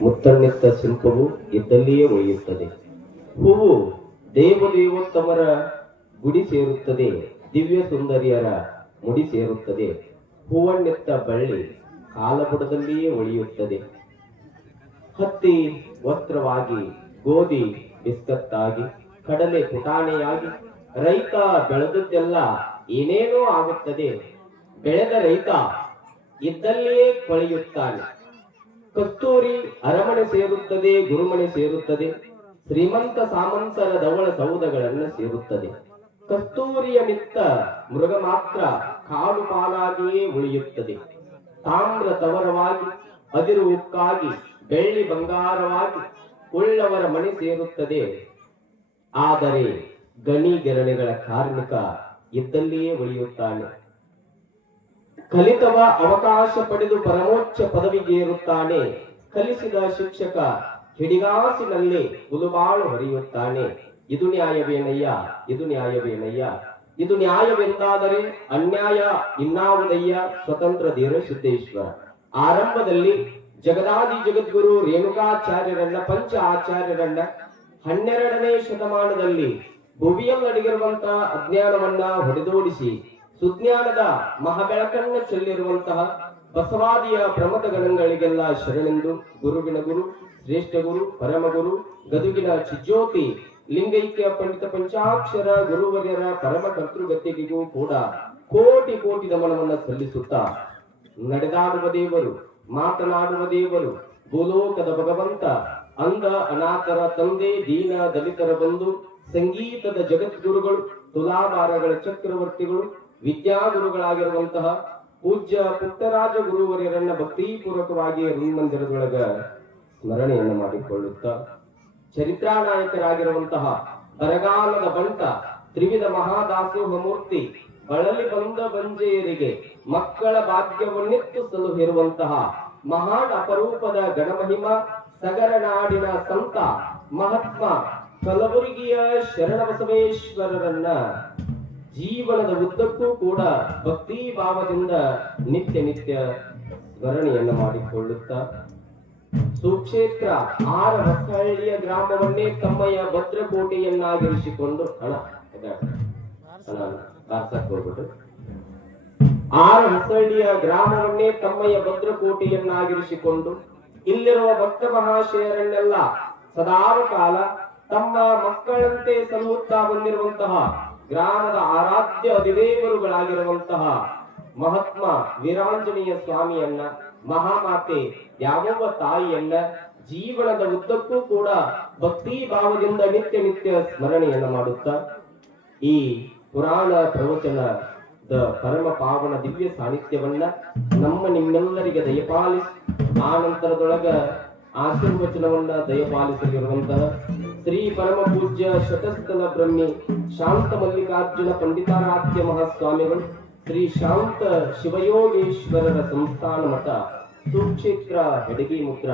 ಮುತ್ತನ್ನೆತ್ತ ಶಿಲ್ಪವು ಇದ್ದಲ್ಲಿಯೇ ಉಳಿಯುತ್ತದೆ. ಹೂವು ದೇವದೇವೋತ್ತಮರ ಗುಡಿ ಸೇರುತ್ತದೆ, ದಿವ್ಯ ಸುಂದರಿಯರ ಮುಡಿ ಸೇರುತ್ತದೆ. ಹೂವನ್ನೆತ್ತ ಬಳ್ಳಿ ಕಾಲಬುಡದಲ್ಲಿಯೇ ಉಳಿಯುತ್ತದೆ. ಹತ್ತಿ ವಸ್ತ್ರವಾಗಿ, ಗೋಧಿ ಬಿಸ್ಕತ್ತಾಗಿ, ಕಡಲೆ ಪುಟಾಣಿಯಾಗಿ, ರೈತ ಬೆಳೆದದ್ದೆಲ್ಲ ಏನೇನೋ ಆಗುತ್ತದೆ. ಬೆಳೆದ ರೈತ ಇದ್ದಲ್ಲಿಯೇ ಕೊಳೆಯುತ್ತಾನೆ. ಕಸ್ತೂರಿ ಅರಮನೆ ಸೇರುತ್ತದೆ, ಗುರುಮನೆ ಸೇರುತ್ತದೆ, ಶ್ರೀಮಂತ ಸಾಮಂತರ ಧವಳ ಸೌಧಗಳನ್ನು ಸೇರುತ್ತದೆ. ಕಸ್ತೂರಿಯ ನಿತ್ತ ಮೃಗ ಮಾತ್ರ ಕಾಡು ಪಾಲಾಗಿಯೇ ಉಳಿಯುತ್ತದೆ. ತಾಮ್ರ ತವರವಾಗಿ, ಅದಿರು ಉಕ್ಕಾಗಿ, ಬೆಳ್ಳಿ ಬಂಗಾರವಾಗಿ ಉಳ್ಳವರ ಮನೆ ಸೇರುತ್ತದೆ. ಆದರೆ ಗಣಿ ಗಿರಣಿಗಳ ಕಾರ್ಮಿಕ ಇದ್ದಲ್ಲಿಯೇ ಉಳಿಯುತ್ತಾನೆ. ಕಲಿತವ ಅವಕಾಶ ಪಡೆದು ಪರಮೋಚ್ಚ ಪದವಿಗೇರುತ್ತಾನೆ. ಕಲಿಸಿದ ಶಿಕ್ಷಕ ಹಿಡಿಗಾಸಿನಲ್ಲಿ ಹುಲುಬಾಳು ಹೊರೆಯುತ್ತಾನೆ. ಇದು ನ್ಯಾಯವೇನಯ್ಯ, ಇದು ನ್ಯಾಯವೇನಯ್ಯ, ಇದು ನ್ಯಾಯವೆಂದಾದರೆ ಅನ್ಯಾಯ ಇನ್ನಾವುದಯ್ಯ. ಸ್ವತಂತ್ರ ಧೀರ ಸಿದ್ದೇಶ್ವರ. ಆರಂಭದಲ್ಲಿ ಜಗದಾದಿ ಜಗದ್ಗುರು ರೇಣುಕಾಚಾರ್ಯರನ್ನ, ಪಂಚ ಆಚಾರ್ಯರನ್ನ 12ನೇ ಶತಮಾನದಲ್ಲಿ ಭುವಿಯಲ್ಲಡಗಿರುವಂತಹ ಅಜ್ಞಾನವನ್ನ ಹೊಡೆದೋಡಿಸಿ ಸುಜ್ಞಾನದ ಮಹಾಬೆಳಕನ್ನ ಚೆಲ್ಲಿರುವಂತಹ ಬಸವಾದಿಯ ಪ್ರಮಥ ಗಣಗಳಿಗೆಲ್ಲ ಶರಣೆಂದು ಗುರುವಿನ ಗುರು, ಶ್ರೇಷ್ಠ ಗುರು, ಪರಮಗುರು, ಗದುಗಿನ ಚಿಜ್ಯೋತಿ ಲಿಂಗೈಕ್ಯ ಪಂಡಿತ ಪಂಚಾಕ್ಷರ ಗುರುವರ್ಯರ ಪರಮ ಕರ್ತೃಗತಿಗೂ ಕೂಡ ಕೋಟಿ ಕೋಟಿ ನಮನವನ್ನ ಸಲ್ಲಿಸುತ್ತಾ, ನಡೆದಾಡುವ ದೇವರು, ಮಾತನಾಡುವ ದೇವರು, ಭೂಲೋಕದ ಭಗವಂತ, ಅಂಧ ಅನಾಥರ ತಂದೆ, ದೀನ ದಲಿತರ ಬಂಧು, ಸಂಗೀತದ ಜಗದ್ಗುರುಗಳು, ತುಲಾಭಾರಗಳ ಚಕ್ರವರ್ತಿಗಳು, ವಿದ್ಯಾಗುರುಗಳಾಗಿರುವಂತಹ ಪೂಜ್ಯ ಪುಟ್ಟರಾಜ ಗುರುವರ್ಯರನ್ನ ಭಕ್ತಿಪೂರ್ವಕವಾಗಿ ಮಂದಿರದೊಳಗ ಸ್ಮರಣೆಯನ್ನು ಮಾಡಿಕೊಳ್ಳುತ್ತಾ, ಚರಿತ್ರಾನಾಯಕರಾಗಿರುವಂತಹ ಬರಗಾಲದ ಬಂಟ ತ್ರಿವಿಧ ಮಹಾದಾಸೋಹ ಮೂರ್ತಿ, ಬಳಲಿ ಬಂದ ಬಂಜೆಯರಿಗೆ ಮಕ್ಕಳ ಭಾಗ್ಯವನ್ನೆತ್ತು ಸಲುಹಿರುವಂತಹ ಮಹಾನ್ ಅಪರೂಪದ ಗಣಮಹಿಮ ಸಗರನಾಡಿನ ಸಂತ ಮಹಾತ್ಮ ಕಲಬುರಗಿಯ ಶರಣಬಸವೇಶ್ವರರನ್ನ ಜೀವನದ ಉದ್ದಕ್ಕೂ ಕೂಡ ಭಕ್ತಿ ಭಾವದಿಂದ ನಿತ್ಯ ನಿತ್ಯ ಸ್ಮರಣೆಯನ್ನು ಮಾಡಿಕೊಳ್ಳುತ್ತಾ, ಸುಕ್ಷೇತ್ರ ಆರಹೊಸಹಳ್ಳಿಯ ಗ್ರಾಮವನ್ನೇ ತಮ್ಮಯ್ಯ ಭದ್ರಕೋಟೆಯನ್ನಾಗಿರಿಸಿಕೊಂಡು ಆರಹೊಸಹಳ್ಳಿಯ ಗ್ರಾಮವನ್ನೇ ತಮ್ಮಯ್ಯ ಭದ್ರಕೋಟೆಯನ್ನಾಗಿರಿಸಿಕೊಂಡು ಇಲ್ಲಿರುವ ಭಕ್ತ ಮಹಾಶಯರನ್ನೆಲ್ಲ ಸದಾಕಾಲ ತಮ್ಮ ಮಕ್ಕಳಂತೆ ಸಲ್ಲುತ್ತಾ ಬಂದಿರುವಂತಹ ಗ್ರಾಮದ ಆರಾಧ್ಯ ಅಧಿದೇವರುಗಳಾಗಿರುವಂತಹ ಮಹಾತ್ಮ ವೀರಾಂಜನೇಯ ಸ್ವಾಮಿಯನ್ನ, ಮಹಾಮಾತೆ ಯಾವವ್ವ ತಾಯಿಯನ್ನ ಜೀವನದ ಉದ್ದಕ್ಕೂ ಕೂಡ ಭಕ್ತಿ ಭಾವದಿಂದ ನಿತ್ಯ ನಿತ್ಯ ಸ್ಮರಣೆಯನ್ನ ಮಾಡುತ್ತಾ, ಈ ಪುರಾಣ ಪ್ರವಚನದ ಪರಮ ಪಾವನ ದಿವ್ಯ ಸಾನ್ನಿಧ್ಯವನ್ನ ನಮ್ಮ ನಿಮ್ಮೆಲ್ಲರಿಗೆ ದಯಪಾಲಿಸಿ, ಆ ನಂತರದೊಳಗ ಆಶೀರ್ವಚನವನ್ನ ದಯಪಾಲಿಸಲಿರುವಂತಹ ಶ್ರೀ ಪರಮ ಪೂಜ್ಯ ಶತಸ್ಥಲ ಬ್ರಹ್ಮಿ ಶಾಂತ ಮಲ್ಲಿಕಾರ್ಜುನ ಪಂಡಿತಾರಾಧ್ಯ ಮಹಾಸ್ವಾಮಿಗಳು, ಶ್ರೀ ಶಾಂತ ಶಿವಯೋಗೇಶ್ವರರ ಸಂಸ್ಥಾನ ಮಠ, ಸುಕ್ಷೇತ್ರ ಹೆಡಗಿ ಮುದ್ರ,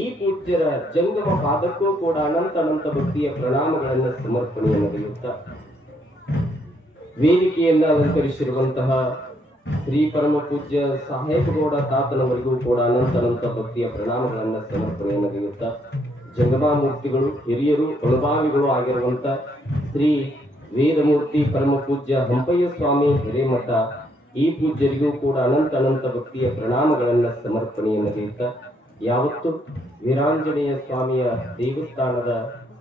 ಈ ಪೂಜ್ಯರ ಜಂಗಮ ಪಾದಕ್ಕೂ ಕೂಡ ಅನಂತ ಅನಂತ ಭಕ್ತಿಯ ಪ್ರಣಾಮಗಳನ್ನು ಸಮರ್ಪಣೆಯನ್ನು ನಡೆಯುತ್ತಾ, ವೇದಿಕೆಯನ್ನ ಅಲಂಕರಿಸಿರುವಂತಹ ಶ್ರೀ ಪರಮ ಪೂಜ್ಯ ಸಾಹೇಬಗೌಡ ತಾತನವರಿಗೂ ಕೂಡ ಅನಂತ ಅನಂತ ಭಕ್ತಿಯ ಪ್ರಣಾಮಗಳನ್ನು ಸಮರ್ಪಣೆಯನ್ನು ನಡೆಯುತ್ತಾ, ಜಂಗಮಾಮೂರ್ತಿಗಳು, ಹಿರಿಯರು, ಅನುಭಾವಿಗಳು ಆಗಿರುವಂತ ಶ್ರೀ ವೇದಮೂರ್ತಿ ಪರಮ ಪೂಜ್ಯ ಹಂಪಯ್ಯ ಸ್ವಾಮಿ ಹಿರೇಮಠ, ಈ ಪೂಜ್ಯರಿಗೂ ಕೂಡ ಅನಂತ ಅನಂತ ಭಕ್ತಿಯ ಪ್ರಣಾಮಗಳನ್ನು ಸಮರ್ಪಣೆಯನ್ನು ನಡೆಯುತ್ತಾ, ಯಾವತ್ತು ವೀರಾಂಜನೇಯ ಸ್ವಾಮಿಯ ದೇವಸ್ಥಾನದ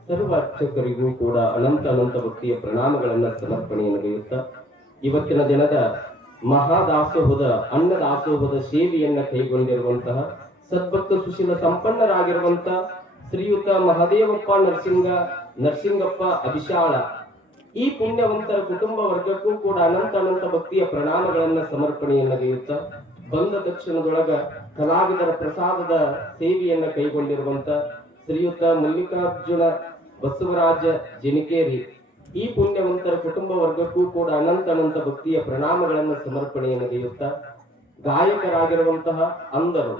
ಸರ್ವ ಅರ್ಚಕರಿಗೂ ಕೂಡ ಅನಂತ ಅನಂತ ಭಕ್ತಿಯ ಪ್ರಣಾಮಗಳನ್ನು ಸಮರ್ಪಣೆಯನ್ನು ನಡೆಯುತ್ತಾ, ಇವತ್ತಿನ ದಿನದ ಮಹಾದಾಸೋಹದ ಅನ್ನದಾಸೋಹದ ಸೇವೆಯನ್ನ ಕೈಗೊಂಡಿರುವಂತಹ ಸದ್ಭಕ್ತ ಸುಶೀಲ ಸಂಪನ್ನರಾಗಿರುವಂತಹ ಶ್ರೀಯುತ ಮಹದೇವಪ್ಪ ನರಸಿಂಗಪ್ಪ ಅಭಿಶಾಳ, ಈ ಪುಣ್ಯವಂತರ ಕುಟುಂಬ ವರ್ಗಕ್ಕೂ ಕೂಡ ಅನಂತ ಅನಂತ ಭಕ್ತಿಯ ಪ್ರಣಾಮಗಳನ್ನ ಸಮರ್ಪಣೆಯನ್ನು ನಡೆಯುತ್ತಾ, ಬಂದ ತಕ್ಷಣದೊಳಗ ಕಲಾವಿದರ ಪ್ರಸಾದದ ಸೇವೆಯನ್ನ ಕೈಗೊಂಡಿರುವಂತ ಶ್ರೀಯುತ ಮಲ್ಲಿಕಾರ್ಜುನ ಬಸವರಾಜ ಜಿನಿಕೇರಿ, ಈ ಪುಣ್ಯವಂತರ ಕುಟುಂಬ ವರ್ಗಕ್ಕೂ ಕೂಡ ಅನಂತ ಅನಂತ ಭಕ್ತಿಯ ಪ್ರಣಾಮಗಳನ್ನು ಸಮರ್ಪಣೆಯನ್ನು ನಡೆಯುತ್ತಾ, ಗಾಯಕರಾಗಿರುವಂತಹ ಅಂದರು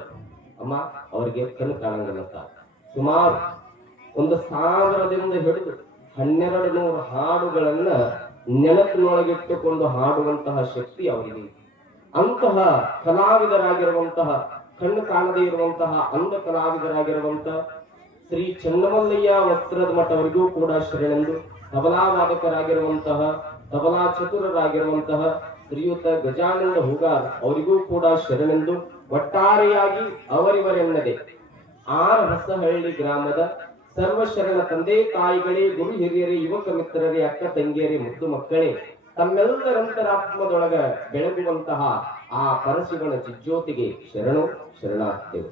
ಅಮ್ಮ ಅವರಿಗೆ ಕಣ್ಣು ಕಾಣಂಗಂತ ಸುಮಾರು 1000ದಿಂದ ಹಿಡಿದು 1200 ಹಾಡುಗಳನ್ನ ನೆನಪಿನೊಳಗಿಟ್ಟುಕೊಂಡು ಹಾಡುವಂತಹ ಶಕ್ತಿ ಅವರಿಗೆ. ಅಂತಹ ಕಲಾವಿದರಾಗಿರುವಂತಹ ಕಣ್ಣು ಕಾಣದೇ ಇರುವಂತಹ ಅಂಧ ಕಲಾವಿದರಾಗಿರುವಂತಹ ಶ್ರೀ ಚನ್ನಮಲ್ಲಯ್ಯ ವಸ್ತ್ರದ ಮಠವರಿಗೂ ಕೂಡ ಶರಣೆಂದು, ತಬಲಾವಾದಕರಾಗಿರುವಂತಹ ತಬಲಾ ಚತುರರಾಗಿರುವಂತಹ ಶ್ರೀಯುತ ಗಜಾನಂದ ಹೂಗಾರ್ ಅವರಿಗೂ ಕೂಡ ಶರಣೆಂದು, ಒಟ್ಟಾರೆಯಾಗಿ ಅವರಿವರೆನ್ನದೆ 6 ಹೊಸಹಳ್ಳಿ ಗ್ರಾಮದ ಸರ್ವ ಶರಣ ತಂದೆ ತಾಯಿಗಳೇ, ಗುರು ಹಿರಿಯರೇ, ಯುವಕ ಮಿತ್ರರೇ, ಅಕ್ಕ ತಂಗಿಯರೇ, ಮುದ್ದು ಮಕ್ಕಳೇ, ತಮ್ಮೆಲ್ಲರಂತರಾತ್ಮದೊಳಗ ಬೆಳಗುವಂತಹ ಆ ಪರಶಿವನ ಚಿಜ್ಯೋತಿಗೆ ಶರಣು ಶರಣಾರ್ಥಿಗಳು.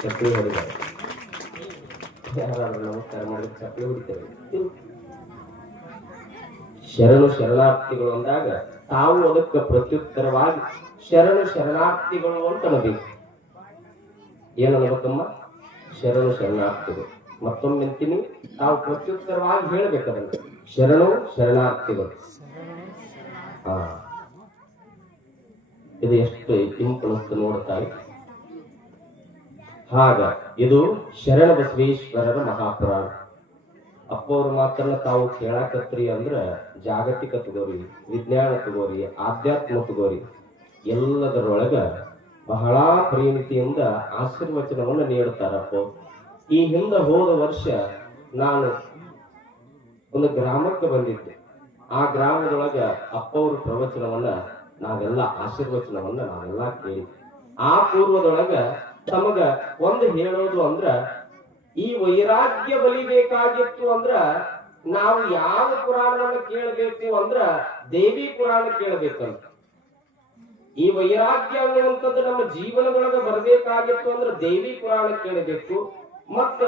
ಚಪ್ಪಲಿ ಹೊಡಿತಾರೆ, ಯಾರಾದ್ರೂ ನಮಸ್ಕಾರ ಮಾಡಿ ಚಪ್ಪಲಿ ಹೊಡಿತೇವೆ. ಶರಣು ಶರಣಾರ್ಥಿಗಳು ಅಂದಾಗ ತಾವು ಅದಕ್ಕೆ ಪ್ರತ್ಯುತ್ತರವಾಗಿ ಶರಣು ಶರಣಾರ್ಥಿಗಳು ಅಂತ ಅನ್ನಬೇಕು. ಏನನ್ನಬೇಕಮ್ಮ? ಶರಣು ಶರಣಾರ್ಥಿಗಳು. ಮತ್ತೊಮ್ಮೆ ಅಂತೀನಿ, ತಾವು ಪ್ರತ್ಯುತ್ತರವಾಗಿ ಹೇಳ್ಬೇಕದನ್ನ, ಶರಣು ಶರಣಾರ್ಥಿಗಳು. ಇದು ಎಷ್ಟು ಇಂಪನಿಸ್ತು ನೋಡ್ತಾರೆ. ಹಾಗ ಇದು ಶರಣ ಬಸವೇಶ್ವರರ ಮಹಾಪುರಾಣ. ಅಪ್ಪವ್ರ ಮಾತನ್ನ ತಾವು ಕೇಳಾಕತ್ರಿ ಅಂದ್ರ ಜಾಗತಿಕ ತಗೋರಿ, ವಿಜ್ಞಾನ ತಗೋರಿ, ಆಧ್ಯಾತ್ಮ ತಗೋರಿ, ಎಲ್ಲದರೊಳಗ ಬಹಳ ಪ್ರೀತಿಯಿಂದ ಆಶೀರ್ವಚನವನ್ನು ನೀಡುತ್ತಾರಪ್ಪ. ಈ ಹಿಂದೆ ಹೋದ ವರ್ಷ ನಾನು ಒಂದು ಗ್ರಾಮಕ್ಕೆ ಬಂದಿದ್ದೆ. ಆ ಗ್ರಾಮದೊಳಗ ಅಪ್ಪವ್ರ ಪ್ರವಚನವನ್ನ ನಾವೆಲ್ಲ ಆಶೀರ್ವಚನವನ್ನ ನಾವೆಲ್ಲ ಕೇಳಿ, ಆ ಪೂರ್ವದೊಳಗ ತಮಗ ಒಂದು ಹೇಳೋದು ಅಂದ್ರ, ಈ ವೈರಾಗ್ಯ ಬಲಿಬೇಕಾಗಿತ್ತು ಅಂದ್ರ ನಾವು ಯಾವ ಪುರಾಣವನ್ನ ಕೇಳಬೇಕು ಅಂದ್ರ ದೇವಿ ಪುರಾಣ ಕೇಳಬೇಕಂತ. ಈ ವೈರಾಗ್ಯ ಅನ್ನುವಂಥದ್ದು ನಮ್ಮ ಜೀವನದೊಳಗ ಬರಬೇಕಾಗಿತ್ತು ಅಂದ್ರೆ ದೇವಿ ಪುರಾಣ ಕೇಳಬೇಕು. ಮತ್ತ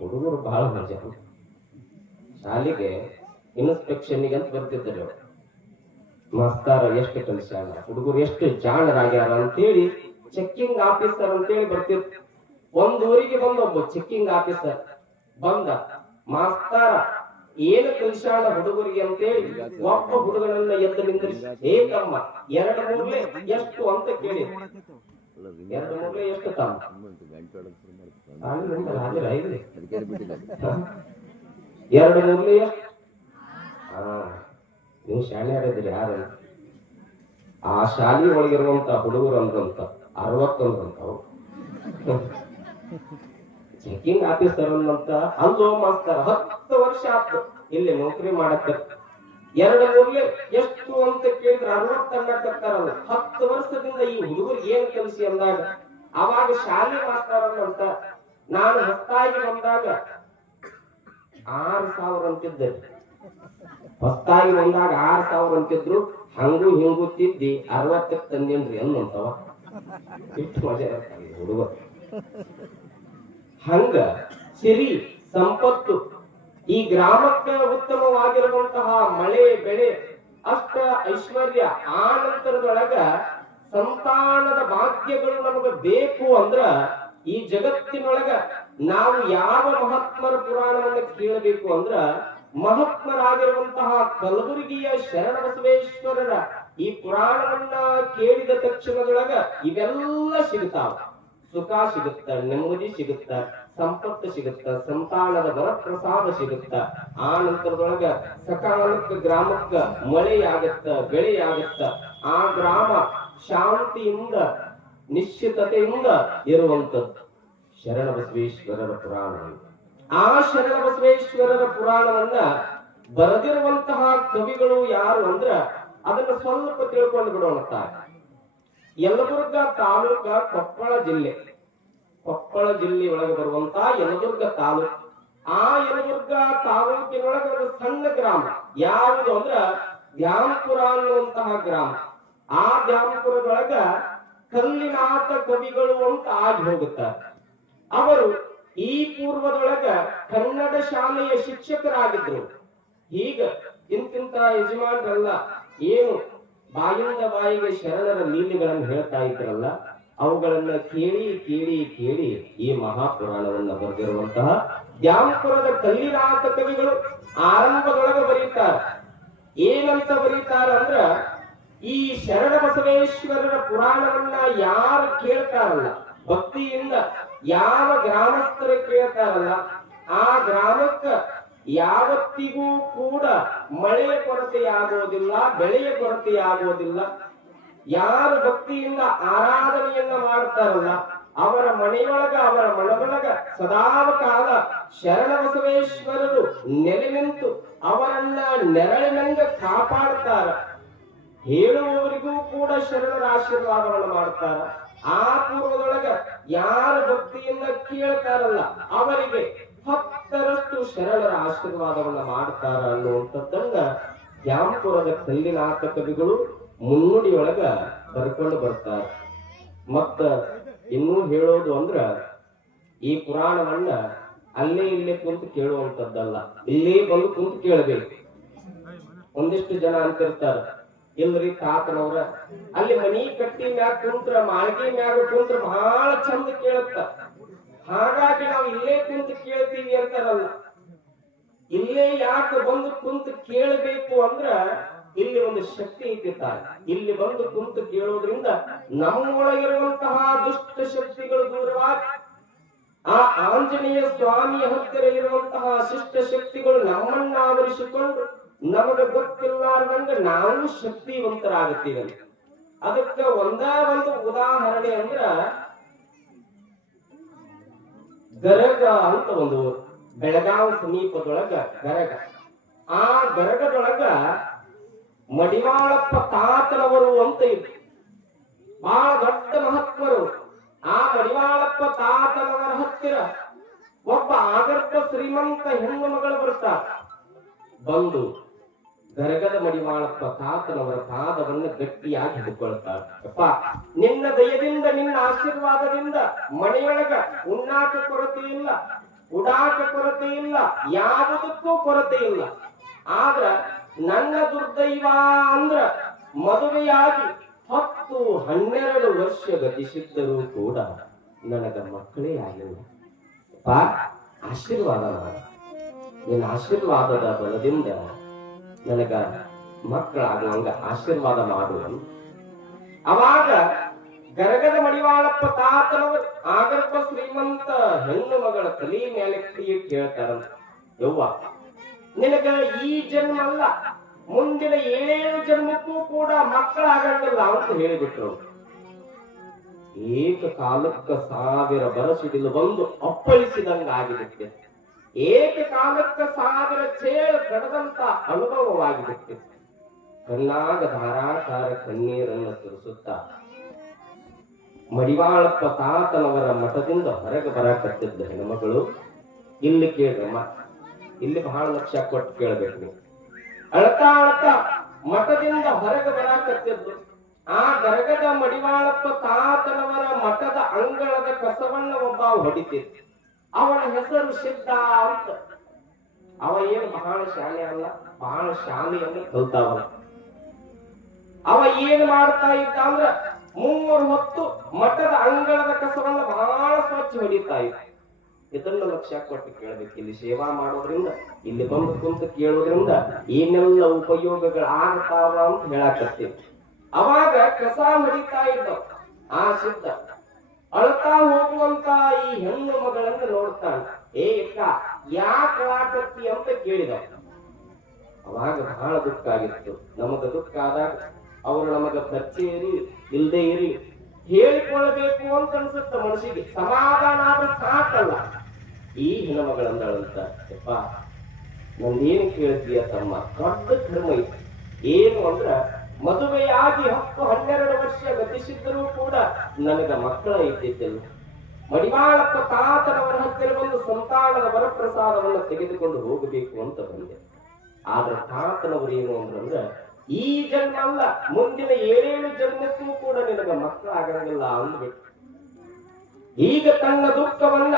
ಹುಡುಗರು ಬಹಳ ಮಜಾ. ಶಾಲೆಗೆ ಇನ್ಸ್ಪೆಕ್ಷನ್ಗೆ ಅಂತ ಬರ್ತಿದ್ರು ಮಾಸ್ತಾರ, ಎಷ್ಟು ಕಲಿಸ್ಯಾರ, ಹುಡುಗರು ಎಷ್ಟು ಜಾಣರಾಗ್ಯಾರ ಅಂತೇಳಿ ಚೆಕ್ಕಿಂಗ್ ಆಫೀಸರ್ ಅಂತೇಳಿ ಬರ್ತಿದ್ರು. ಒಂದ್ ಊರಿಗೆ ಬಂದ ಒಬ್ಬ ಚೆಕ್ಕಿಂಗ್ ಆಫೀಸರ್ ಬಂದ, ಮಾಸ್ತಾರ ಏನು ಕಲಿಸ್ಯಾಳ ಹುಡುಗರಿಗೆ ಅಂತೇಳಿ ಒಬ್ಬ ಹುಡುಗನನ್ನ ಎದ್ದು ನಿಂದ್ರಿಸಿ, ಏಕಮ್ಮ 2 ಮೂರ್ಲೆ ಎಷ್ಟು ಅಂತ ಕೇಳಿ, 2 ಮೂರ್ಲೆ ಎಷ್ಟು ತಮ್ಮ 2 ಮೂರ್ಲೆ ಎಷ್ಟು? ನೀವು ಶಾಲೆ ಆಡಿದ್ರಿ ಯಾರು? ಆ ಶಾಲೆ ಒಳಗಿರುವಂತ ಹುಡುಗರು ಅಂದ್ರಂತ 60 ಅಂದ್ರಂತಾವು. ಚೆಕಿಂಗ್ ಆಫೀಸರ್ ಅಂತ ಅಲ್ಲೋ ಮಾಸ್ತರ 10 ವರ್ಷ ಆಯ್ತು ಇಲ್ಲಿ ನೌಕರಿ ಮಾಡಕ್ಕ. 2 ಮೂರ್ಲೆ ಎಷ್ಟು ಅಂತ ಕೇಳಿದ್ರೆ 60 ಅನ್ನಕತ್ತಾರಲ್ಲ. 10 ವರ್ಷದಿಂದ ಈ ಹುಡುಗರಿಗೆ ಏನ್ ಕಲಿಸಿ ಅಂದಾಗ ಅವಾಗ ಶಾಲೆ ಮಾಸ್ತರ ಅಂತ ನಾನು ಹೊಸ್ತಾಗಿ ಬಂದಾಗ 6000 ಅಂತಿದ್ದೆ. ಹೊಸ್ತಾಗಿ ಬಂದಾಗ 6000 ಅಂತಿದ್ರು. ಹಂಗೂ ಹಿಂಗೂ ತಿದ್ದಿ 60ಕ್ಕೆ ತಂದೇನ್ರಿ ಅನ್ನಂತವ. ಎಷ್ಟು ಮಜಾ ಇರ್ತಾರೆ ಹುಡುಗ. ಹಂಗ ಸಿರಿ ಸಂಪತ್ತು ಈ ಗ್ರಾಮಕ್ಕೆ ಉತ್ತಮವಾಗಿರುವಂತಹ ಮಳೆ ಬೆಳೆ ಅಷ್ಟ ಐಶ್ವರ್ಯ, ಆ ನಂತರದೊಳಗ ಸಂತಾನದ ಭಾಗ್ಯಗಳು ನಮಗೆ ಬೇಕು ಅಂದ್ರ ಈ ಜಗತ್ತಿನೊಳಗ ನಾವು ಯಾವ ಮಹಾತ್ಮರ ಪುರಾಣವನ್ನು ಕೇಳಬೇಕು ಅಂದ್ರ ಮಹಾತ್ಮರಾಗಿರುವಂತಹ ಕಲಬುರಗಿಯ ಶರಣ ಬಸವೇಶ್ವರರ ಈ ಪುರಾಣವನ್ನ ಕೇಳಿದ ತಕ್ಷಣದೊಳಗ ಇವೆಲ್ಲ ಸಿಗುತ್ತಾವ. ಸುಖ ಸಿಗುತ್ತ, ನೆಮ್ಮದಿ ಸಿಗುತ್ತ, ಸಂಪತ್ತು ಸಿಗುತ್ತ, ಸಂತಾನದ ವರಪ್ರಸಾದ ಸಿಗುತ್ತ. ಆ ನಂತರದೊಳಗ ಸಕಾಲಕ್ಕ ಗ್ರಾಮಕ್ಕ ಮಳೆಯಾಗತ್ತ, ಬೆಳೆಯಾಗತ್ತ. ಆ ಗ್ರಾಮ ಶಾಂತಿಯಿಂದ ನಿಶ್ಚಿತತೆಯಿಂದ ಇರುವಂತದ್ದು ಶರಣ ಬಸವೇಶ್ವರರ ಪುರಾಣ. ಆ ಶರಣ ಬಸವೇಶ್ವರರ ಪುರಾಣವನ್ನ ಬರೆದಿರುವಂತಹ ಕವಿಗಳು ಯಾರು ಅಂದ್ರ ಅದನ್ನ ಸ್ವಲ್ಪ ತಿಳ್ಕೊಂಡು ಬಿಡೋಣ. ಯಲಬುರ್ಗ ತಾಲೂಕ, ಕೊಪ್ಪಳ ಜಿಲ್ಲೆ, ಕೊಪ್ಪಳ ಜಿಲ್ಲೆ ಒಳಗೆ ಬರುವಂತಹ ಯಲಬುರ್ಗ ತಾಲೂಕು. ಆ ಯಲಬುರ್ಗ ತಾಲೂಕಿನೊಳಗೆ ಒಂದು ಸಣ್ಣ ಗ್ರಾಮ ಯಾವುದು ಅಂದ್ರ ದ್ಯಾಮಪುರ ಅನ್ನುವಂತಹ ಗ್ರಾಮ. ಆ ದ್ಯಾಮಪುರದೊಳಗ ಕಲ್ಲಿನಾಥ ಕವಿಗಳು ಅಂತ ಆಗಿ ಹೋಗುತ್ತಾರೆ. ಅವರು ಈ ಪೂರ್ವದೊಳಗ ಕನ್ನಡ ಶಾಲೆಯ ಶಿಕ್ಷಕರಾಗಿದ್ರು. ಈಗ ಇಂತಿಂತ ಯಜಮಾನರಲ್ಲ, ಏನು ಬಾಯಿಂದ ಬಾಯಿಗೆ ಶರಣರ ಲೀಲೆಗಳನ್ನು ಹೇಳ್ತಾ ಇದ್ರಲ್ಲ, ಅವುಗಳನ್ನ ಕೇಳಿ ಕೇಳಿ ಕೇಳಿ ಈ ಮಹಾಪುರಾಣವನ್ನ ಬರೆದಿರುವಂತಹ ದ್ಯಾಮಪುರದ ಕಲ್ಲಿನಾಥ ಕವಿಗಳು ಆರಂಭದೊಳಗ ಬರೀತಾರೆ. ಏನಂತ ಬರೀತಾರ ಅಂದ್ರ, ಈ ಶರಣ ಬಸವೇಶ್ವರರ ಪುರಾಣವನ್ನ ಯಾರು ಕೇಳ್ತಾರಲ್ಲ ಭಕ್ತಿಯಿಂದ, ಯಾವ ಗ್ರಾಮಸ್ಥರು ಕೇಳ್ತಾರಲ್ಲ, ಆ ಗ್ರಾಮಕ್ಕ ಯಾವತ್ತಿಗೂ ಕೂಡ ಮಳೆಯ ಕೊರತೆಯಾಗೋದಿಲ್ಲ, ಬೆಳೆಯ ಕೊರತೆಯಾಗೋದಿಲ್ಲ. ಯಾರು ಭಕ್ತಿಯಿಂದ ಆರಾಧನೆಯನ್ನ ಮಾಡ್ತಾರಲ್ಲ ಅವರ ಮನೆಯೊಳಗ ಅವರ ಮನದೊಳಗ ಸದಾವ ಕಾಲ ಶರಣ ಬಸವೇಶ್ವರರು ನೆಲೆ ನಿಂತು ಅವರನ್ನ ನೆರಳಿನಂಗ ಕಾಪಾಡ್ತಾರ. ಹೇಳುವವರಿಗೂ ಕೂಡ ಶರಣರ ಆಶೀರ್ವಾದವನ್ನು ಮಾಡ್ತಾರ. ಆ ಪೂರ್ವದೊಳಗ ಯಾರು ಭಕ್ತಿಯಿಂದ ಕೇಳ್ತಾರಲ್ಲ ಅವರಿಗೆ 10ರಷ್ಟು ಶರಣರ ಆಶೀರ್ವಾದವನ್ನ ಮಾಡ್ತಾರ ಅನ್ನುವಂಥದ್ದನ್ನ ದ್ಯಾಂಪುರದ ಕಲ್ಲಿನಾಥ ಕವಿಗಳು ಮುನ್ನುಡಿಯೊಳಗ ಬರ್ಕೊಂಡು ಬರ್ತಾರೆ. ಮತ್ತ ಇನ್ನೂ ಹೇಳೋದು ಅಂದ್ರ ಈ ಪುರಾಣವನ್ನ ಅಲ್ಲೇ ಇಲ್ಲೇ ಕುಂತು ಕೇಳುವಂತದ್ದಲ್ಲ, ಇಲ್ಲೇ ಬಂದು ಕುಂತು ಕೇಳಬೇಕು. ಒಂದಿಷ್ಟು ಜನ ಅಂತಿರ್ತಾರ, ಇಲ್ರಿ ತಾತನವ್ರ ಅಲ್ಲಿ ಮನಿ ಕಟ್ಟಿ ಮ್ಯಾಗ ಕುಂತ್ರ ಮಾಳಿಗೆ ಮ್ಯಾಗ ಕುಂತ್ರ ಬಹಳ ಚಂದ ಕೇಳುತ್ತ, ಹಾಗಾಗಿ ನಾವು ಇಲ್ಲೇ ಕುಂತು ಕೇಳ್ತೀವಿ ಅಂತಾರಲ್ಲ. ಇಲ್ಲೇ ಯಾಕೆ ಬಂದು ಕುಂತು ಕೇಳಬೇಕು ಅಂದ್ರ ಇಲ್ಲಿ ಒಂದು ಶಕ್ತಿ ಐತಿ ತಾಯಿ. ಇಲ್ಲಿ ಬಂದು ಕುಂತು ಕೇಳೋದ್ರಿಂದ ನಮ್ಮೊಳಗಿರುವಂತಹ ದುಷ್ಟ ಶಕ್ತಿಗಳು ದೂರವಾಗಿ ಆ ಆಂಜನೇಯ ಸ್ವಾಮಿಯ ಹತ್ತಿರ ಇರುವಂತಹ ಶಿಷ್ಟ ಶಕ್ತಿಗಳು ನಮ್ಮನ್ನ ಆವರಿಸಿಕೊಂಡು ನಮಗ ಗೊತ್ತಿಲ್ಲಾರ್ದಂಗ ನಾವು ಶಕ್ತಿವಂತರಾಗುತ್ತೀವಿ. ಅದಕ್ಕೆ ಒಂದೇ ಒಂದು ಉದಾಹರಣೆ ಅಂದ್ರ ಗರಗ ಅಂತ ಒಂದು ಬೆಳಗಾವಿ ಸಮೀಪದೊಳಗ ಗರಗ. ಆ ಗರಗದೊಳಗ ಮಡಿವಾಳಪ್ಪ ತಾತನವರು ಅಂತ ಇದ್ರು, ಬಹಳ ದೊಡ್ಡ ಮಹತ್ವರು. ಆ ಮಡಿವಾಳಪ್ಪ ತಾತನವರ ಹತ್ತಿರ ಒಬ್ಬ ಆಗರ್ಭ ಶ್ರೀಮಂತ ಹೆಣ್ಣು ಮಗಳು ಬರ್ತಾರ. ಬಂದು ಗರಗದ ಮಡಿವಾಳಪ್ಪ ತಾತನವರ ಪಾದವನ್ನು ಗಟ್ಟಿಯಾಗಿ ಹಿಡ್ಕೊಳ್ತಾರೆ. ಅಪ್ಪ, ನಿನ್ನ ದಯದಿಂದ ನಿನ್ನ ಆಶೀರ್ವಾದದಿಂದ ಮನೆಯೊಳಗ ಉಣ್ಣಾಕ ಕೊರತೆ ಇಲ್ಲ, ಉಡಾಕ ಕೊರತೆ ಇಲ್ಲ, ಯಾವುದಕ್ಕೂ ಕೊರತೆ ಇಲ್ಲ. ಆದ್ರ ನನ್ನ ದುರ್ದೈವ ಅಂದ್ರ ಮದುವೆಯಾಗಿ 10-12 ವರ್ಷ ಗತಿಸಿದ್ದರೂ ಕೂಡ ನನಗ ಮಕ್ಕಳೇ ಆಗಿಲ್ಲ. ಆಶೀರ್ವಾದ ಮಾಡ, ನಿನ್ನ ಆಶೀರ್ವಾದದ ಬಲದಿಂದ ನನಗ ಮಕ್ಕಳಾಗುವಂಗ ಆಶೀರ್ವಾದ ಮಾಡು. ಅವಾಗ ಗರಗದ ಮಡಿವಾಳಪ್ಪ ತಾತನವರು ಆಗರ್ಭ ಶ್ರೀಮಂತ ಹೆಣ್ಣು ಮಗಳ ತಲೆ ಮೇಲೆ ಕೇಳ್ತಾರಂತ, ಯವ್ವ ನಿನಗ ಈ ಜನ್ಮ ಅಲ್ಲ ಮುಂದಿನ 7 ಜನ್ಮಕ್ಕೂ ಕೂಡ ಮಕ್ಕಳಾಗಂಗಿಲ್ಲ ಅಂತ ಹೇಳಿಬಿಟ್ರು. ಏಕಕಾಲಕ್ಕ 1000 ಬರಸಿಡಿಲು ಬಂದು ಅಪ್ಪಳಿಸಿದಂಗ ಆಗಿಬಿಟ್ಟಿದೆ. ಏಕಕಾಲಕ್ಕ 1000 ಚೇಳು ಕಡದಂತ ಅನುಭವವಾಗಿಬಿಟ್ಟಿದೆ. ಕಣ್ಣಾಗ ಧಾರಾಕಾರ ಕಣ್ಣೀರನ್ನು ಸುರಿಸುತ್ತ ಮಡಿವಾಳಪ್ಪ ತಾತನವರ ಮಠದಿಂದ ಹೊರಗೆ ಬರಕತ್ತಿದ್ದ ಹೆಣ್ಮಗಳು, ಇಲ್ಲಿ ಕೇಳ್ರಮ್ಮ, ಇಲ್ಲಿ ಬಹಳ ಲಕ್ಷ್ಯ ಕೊಟ್ಟು ಕೇಳ್ಬೇಕು ನೀವು. ಅಳತಾ ಅಳತಾ ಮಠದಿಂದ ಹೊರಗೆ ಬರಾಕತ್ತಿದ್ದು ಆ ಗರಗದ ಮಡಿವಾಳಪ್ಪ ತಾತನವರ ಮಠದ ಅಂಗಳದ ಕಸವನ್ನ ಒಬ್ಬ ಹೊಡಿತಿದ್ದ. ಅವನ ಹೆಸರು ಸಿದ್ಧ ಅಂತ. ಅವ ಏನು ಬಹಳ ಶಾಲೆ ಅಲ್ಲ, ಬಹಳ ಶಾಲೆಯನ್ನು ಕಲ್ತಾವ. ಅವ ಏನ್ ಮಾಡ್ತಾ ಇದ್ದ ಅಂದ್ರ 3 ಹೊತ್ತು ಮಠದ ಅಂಗಳದ ಕಸವನ್ನ ಬಹಳ ಸ್ವಚ್ಛ ಹೊಡಿತಾ ಇದ್ದ. ಇದನ್ನ ಲಕ್ಷ್ಯ ಕೊಟ್ಟು ಕೇಳಬೇಕು. ಇಲ್ಲಿ ಸೇವಾ ಮಾಡೋದ್ರಿಂದ, ಇಲ್ಲಿ ಬಂದು ಕುಂತು ಕೇಳೋದ್ರಿಂದ ಏನೆಲ್ಲ ಉಪಯೋಗಗಳು ಆಗ್ತಾವ ಅಂತ ಹೇಳಾಕತ್ತೀವಿ. ಅವಾಗ ಕಸ ಹೊಡಿತಾ ಇದ್ದ ಆ ಸಿದ್ಧ ಅಳ್ತಾ ಹೋಗುವಂತ ಈ ಹೆಣ್ಣು ಮಗಳನ್ನ ನೋಡ್ತಾನ. ಏ ಅಕ್ಕ, ಯಾಕೆ ಅಳಾಕತ್ತಿ ಅಂತ ಕೇಳಿದ. ಅವಾಗ ಬಹಳ ದುಃಖ ಆಗಿತ್ತು. ನಮಗ ದುಃಖ ಆದಾಗ ಅವರು ನಮಗ ಪರಿಚಯ ಇರಿ ಇಲ್ದೇ ಇರಿ ಹೇಳಿಕೊಳ್ಳಬೇಕು ಅಂತ ಅನ್ಸುತ್ತ ಮನಸ್ಸಿಗೆ. ಸಮಾಧಾನ ಆದ್ರೆ ಸಾಕಲ್ಲ. ಈ ಹೆಣ್ಮಗಳಂದಳಂತ, ಯಪ್ಪ ನಂದೇನು ಕೇಳ್ತೀಯ ತಮ್ಮ, ದೊಡ್ಡ ಧರ್ಮ ಐತಿ. ಏನು ಅಂದ್ರ ಮದುವೆಯಾಗಿ 10-12 ವರ್ಷ ಗತಿಸಿದ್ದರೂ ಕೂಡ ನನಗ ಮಕ್ಕಳ ಇದ್ದಿದ್ದಿಲ್ಲ. ಮಡಿವಾಳಪ್ಪ ತಾತನವರ ಹತ್ತಿರ ಒಂದು ಸಂತಾನದ ವರಪ್ರಸಾದವನ್ನು ತೆಗೆದುಕೊಂಡು ಹೋಗಬೇಕು ಅಂತ ಬಂದೆ. ಆದ್ರೆ ತಾತನವರು ಏನು ಅಂದ್ರ, ಈ ಜನ್ಮ ಅಲ್ಲ ಮುಂದಿನ 7 ಜನ್ಮಕ್ಕೂ ಕೂಡ ನಿನಗ ಮಕ್ಕಳ ಆಗಂಗಿಲ್ಲ ಅಂದ್ಬಿಟ್ಟು ಈಗ ತನ್ನ ದುಃಖವನ್ನ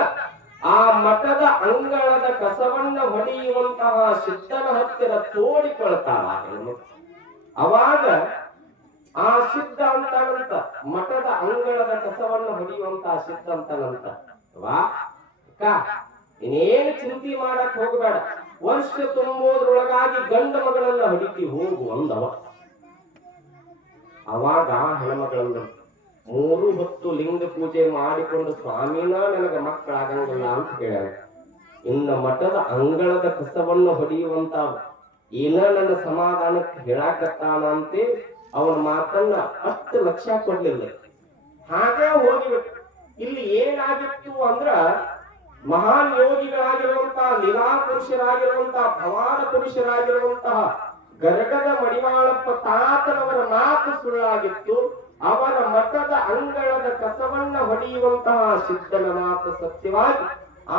ಆ ಮಠದ ಅಂಗಳದ ಕಸವನ್ನ ಹೊಡೆಯುವಂತಹ ಸಿದ್ಧನ ಹತ್ತಿರ ತೋಡಿಕೊಳ್ತಾಳ. ಅವಾಗ ಆ ಸಿದ್ಧ ಅಂತಾನಂತ, ಮಠದ ಅಂಗಳದ ಕಸವನ್ನ ಹೊಡೆಯುವಂತಹ ಸಿದ್ಧ ಅಂತಾನಂತ, ವಾ ಅಕ್ಕ ಇನ್ನೇನು ಚಿಂತೆ ಮಾಡಕ್ ಹೋಗಬೇಡ, ವರ್ಷ ತುಂಬೋದ್ರೊಳಗಾಗಿ ಗಂಡ ಮಗಳನ್ನ ಹೊಡಿತಿ ಹೋಗು ಅಂದವ. ಅವಾಗ ಹೆಣ್ಮಗಳನ್ನ 3 ಹೊತ್ತು ಲಿಂಗ ಪೂಜೆ ಮಾಡಿಕೊಂಡು ಸ್ವಾಮಿನ ನನಗ ಮಕ್ಕಳಾಗಂಗಿಲ್ಲ ಅಂತ ಹೇಳ್ಯಾರ. ಇನ್ನ ಮಠದ ಅಂಗಳದ ಕಸವನ್ನು ಹೊಡೆಯುವಂತ ಏನ ನನ್ನ ಸಮಾಧಾನಕ್ಕೆ ಹೇಳಾಕತ್ತಾನ ಅಂತೆ ಅವನ ಮಾತನ್ನ ಅಷ್ಟು ಲಕ್ಷ್ಯ ಕೊಡ್ಲಿಲ್ಲ, ಹಾಗೆ ಹೋಗಿಬಿಟ್ಟು. ಇಲ್ಲಿ ಏನಾಗಿತ್ತು ಅಂದ್ರ ಮಹಾನ್ ಯೋಗಿಗಳಾಗಿರುವಂತಹ ಲೀಲಾ ಪುರುಷರಾಗಿರುವಂತಹ ಭವಾನ ಪುರುಷರಾಗಿರುವಂತಹ ಗರಗದ ಮಡಿವಾಳಪ್ಪ ತಾತನವರ ಮಾತು ಸುಳ್ಳಾಗಿತ್ತು. ಅವರ ಮಠದ ಅಂಗಳದ ಕಸವನ್ನ ಹೊಡೆಯುವಂತಹ ಸಿದ್ಧನ ಮಾತು ಸತ್ಯವಾಗಿ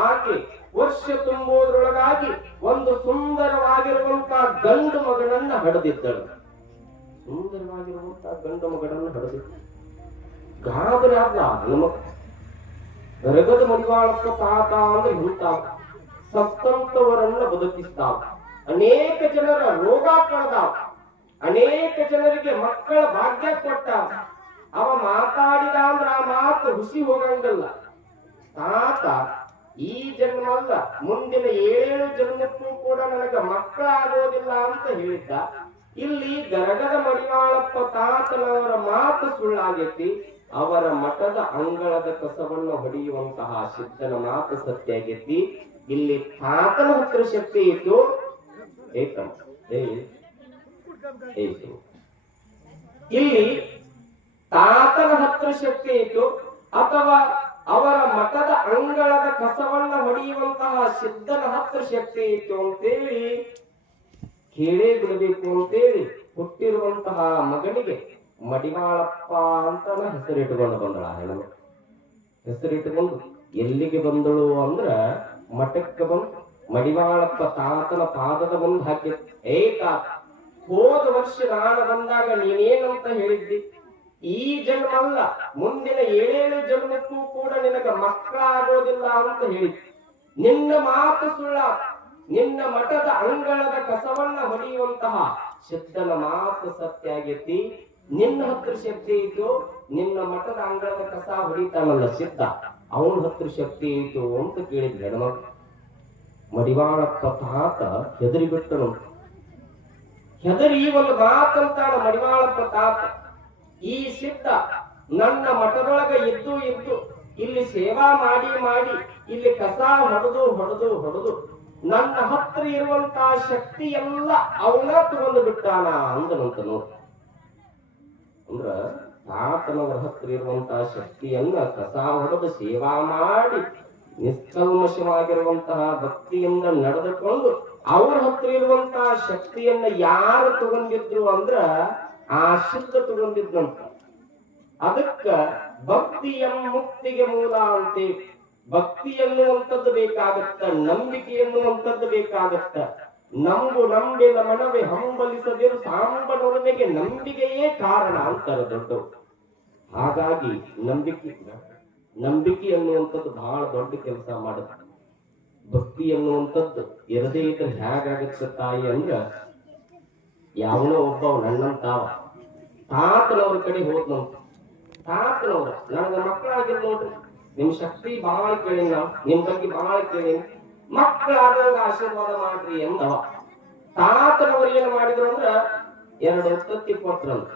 ಆಕೆ ವರ್ಷ ತುಂಬುವುದರೊಳಗಾಗಿ ಒಂದು ಸುಂದರವಾಗಿರುವಂತಹ ಗಂಡು ಮಗನನ್ನ ಹಡೆದಿದ್ದಳು. ಸುಂದರವಾಗಿರುವಂತಹ ಗಂಡು ಮಗನನ್ನು ಹಡೆದಿದ್ದಳು. ಗಾಬರಿ ಆದ ನಮ್ಮ ಗರಗದ ಮಡಿವಾಳಪ್ಪ ತಾತ ಅಂದ್ರೆ ಇಂಥ ಸತ್ತಂತವರನ್ನ ಬದುಕಿಸ್ತಾವ, ಅನೇಕ ಜನರ ರೋಗ ಕಳೆದಾವ, ಅನೇಕ ಜನರಿಗೆ ಮಕ್ಕಳ ಭಾಗ್ಯ ಕೊಟ್ಟ. ಅವ ಮಾತಾಡಿದ ಅಂದ್ರ ಆ ಮಾತು ಹುಸಿ ಹೋಗಂಗಿಲ್ಲ. ತಾತ ಈ ಜನ್ಮ ಅಲ್ಲ, ಮುಂದಿನ 7 ಜನ್ಮಕ್ಕೂ ಕೂಡ ನನಗ ಮಕ್ಕಳಾಗೋದಿಲ್ಲ ಅಂತ ಹೇಳಿದ್ದ. ಇಲ್ಲಿ ಗರಗದ ಮಡಿವಾಳಪ್ಪ ತಾತನವರ ಮಾತು ಸುಳ್ಳಾಗೈತಿ. ಅವರ ಮಠದ ಅಂಗಳದ ಕಸವನ್ನು ಹೊಡೆಯುವಂತಹ ಸಿದ್ಧನ ಮಾತು ಸತ್ಯ ಆಗೈತಿ. ಇಲ್ಲಿ ತಾತನ ಹತ್ರ ಶಕ್ತಿ ಇತ್ತು. ಇಲ್ಲಿ ತಾತನ ಹತ್ರ ಶಕ್ತಿ ಇತ್ತು, ಅಥವಾ ಅವರ ಮಠದ ಅಂಗಳದ ಕಸವನ್ನ ಹೊಡೆಯುವಂತಹ ಸಿದ್ಧನ ಹತ್ರ ಶಕ್ತಿ ಇತ್ತು ಅಂತೇಳಿ ಕೇಳೇ ಬಿಡಬೇಕು ಅಂತೇಳಿ ಹುಟ್ಟಿರುವಂತಹ ಮಗನಿಗೆ ಮಡಿವಾಳಪ್ಪ ಅಂತ ಹೆಸರಿಟ್ಟುಕೊಂಡು ಬಂದಳ. ಹೆಣ್ಣು ಹೆಸರಿಟ್ಟುಕೊಂಡು ಎಲ್ಲಿಗೆ ಬಂದಳು ಅಂದ್ರ ಮಠಕ್ಕೆ ಬಂದು ಮಡಿವಾಳಪ್ಪ ತಾತನ ಪಾದದ ಮುಂದೆ ಹಾಕಿ, ಏ ತಾತ, ಹೋದ ವರ್ಷ ನಾನು ಬಂದಾಗ ನೀನೇನಂತ ಹೇಳಿದ್ದಿ? ಈ ಜನ್ಮ ಅಲ್ಲ, ಮುಂದಿನ 7 ಜನ್ಮಕ್ಕೂ ಕೂಡ ನಿನಗ ಮಕ್ಕಳಾಗೋದಿಲ್ಲ ಅಂತ ಹೇಳಿದ್ದಿ. ನಿನ್ನ ಮಾತು ಸುಳ್ಳ. ನಿನ್ನ ಮಠದ ಅಂಗಳದ ಕಸವನ್ನ ಹೊಡೆಯುವಂತಹ ಸಿದ್ಧನ ಮಾತು ಸತ್ಯ ಆಗೈತಿ. ನಿನ್ನ ಹತ್ರ ಶಕ್ತಿ ಇತ್ತು, ನಿನ್ನ ಮಠದ ಅಂಗಳದ ಕಸ ಹೊಡಿತಾನಲ್ಲ ಸಿದ್ಧ, ಅವನ ಹತ್ರ ಶಕ್ತಿ ಇತ್ತು ಅಂತ ಕೇಳಿದ್ ಹೆಣ್ಮಕ್ಳು. ಮಡಿವಾಳಪ್ಪ ತಾತ ಹೆದರಿ ಬಿಟ್ಟನು. ಹೆದರಿ ಒಂದು ಮಾತಂತಾನ ಮಡಿವಾಳಪ್ಪ ತಾತ, ಈ ಸಿದ್ಧ ನನ್ನ ಮಠದೊಳಗ ಇದ್ದು ಇಲ್ಲಿ ಸೇವಾ ಮಾಡಿ ಇಲ್ಲಿ ಕಸ ಹೊಡೆದು ನನ್ನ ಹತ್ರ ಇರುವಂತಹ ಶಕ್ತಿ ಎಲ್ಲ ಅವನ ತಗೊಂಡು ಬಿಟ್ಟಾನ ಅಂದನಂತ ನೋಡಿ. ಅಂದ್ರ ತಾತನವರ ಹತ್ರ ಇರುವಂತಹ ಶಕ್ತಿಯನ್ನ ಕಸ ಹೊಡೆದು ಸೇವಾ ಮಾಡಿ ನಿಷ್ಕಲ್ಮಶವಾಗಿರುವಂತಹ ಭಕ್ತಿಯಿಂದ ನಡೆದುಕೊಂಡು ಅವ್ರ ಹತ್ರ ಇರುವಂತಹ ಶಕ್ತಿಯನ್ನ ಯಾರು ತಗೊಂಡಿದ್ರು ಅಂದ್ರ ಆ ಸಿದ್ಧ ತಗೊಂಡಿದ್ನಂತ. ಅದಕ್ಕ ಭಕ್ತಿಯ ಮುಕ್ತಿಗೆ ಮೂಲ ಅಂತೇಳಿ. ಭಕ್ತಿ ಎನ್ನುವಂಥದ್ದು ಬೇಕಾಗತ್ತ, ನಂಬಿಕೆ ಎನ್ನುವಂಥದ್ದು ಬೇಕಾಗತ್ತ. ನಂಬಿನ ಮನವೇ ಹಂಬಲಿಸದಿರು ಸಾಂಬನೊಡನೆಗೆ ನಂಬಿಕೆಯೇ ಕಾರಣ ಅಂತಾರೆ ದೊಡ್ಡವರು. ಹಾಗಾಗಿ ನಂಬಿಕೆ ಅನ್ನುವಂಥದ್ದು ಬಹಳ ದೊಡ್ಡ ಕೆಲಸ ಮಾಡುತ್ತೆ. ಭಕ್ತಿ ಅನ್ನುವಂಥದ್ದು ಇರದೇ ಇದ್ರೆ ಹೇಗಾಗತ್ತೆ ತಾಯಿ ಅಂದ್ರ, ಯಾವನೋ ಒಬ್ಬ ನನ್ನಂತಾವ ತಾತನವ್ರ ಕಡೆ ಹೋದ್ನಂತ. ತಾತನವ್ರ ನನಗ ಮಕ್ಕಳಾಗಿರ್ ನೋಡ್ರಿ, ನಿಮ್ ಶಕ್ತಿ ಬಹಳ ಕೇಳಿ, ನಾವು ನಿಮ್ ಬಗ್ಗೆ ಬಹಳ ಕೇಳಿ, ಮಕ್ಕಳಾದಾಗ ಆಶೀರ್ವಾದ ಮಾಡ್ರಿ ಎಂದವ. ತಾತನವ್ರು ಏನ್ ಮಾಡಿದ್ರು ಅಂದ್ರ 2 ಉತ್ತತ್ತಿ ಕೊಟ್ರಂತ.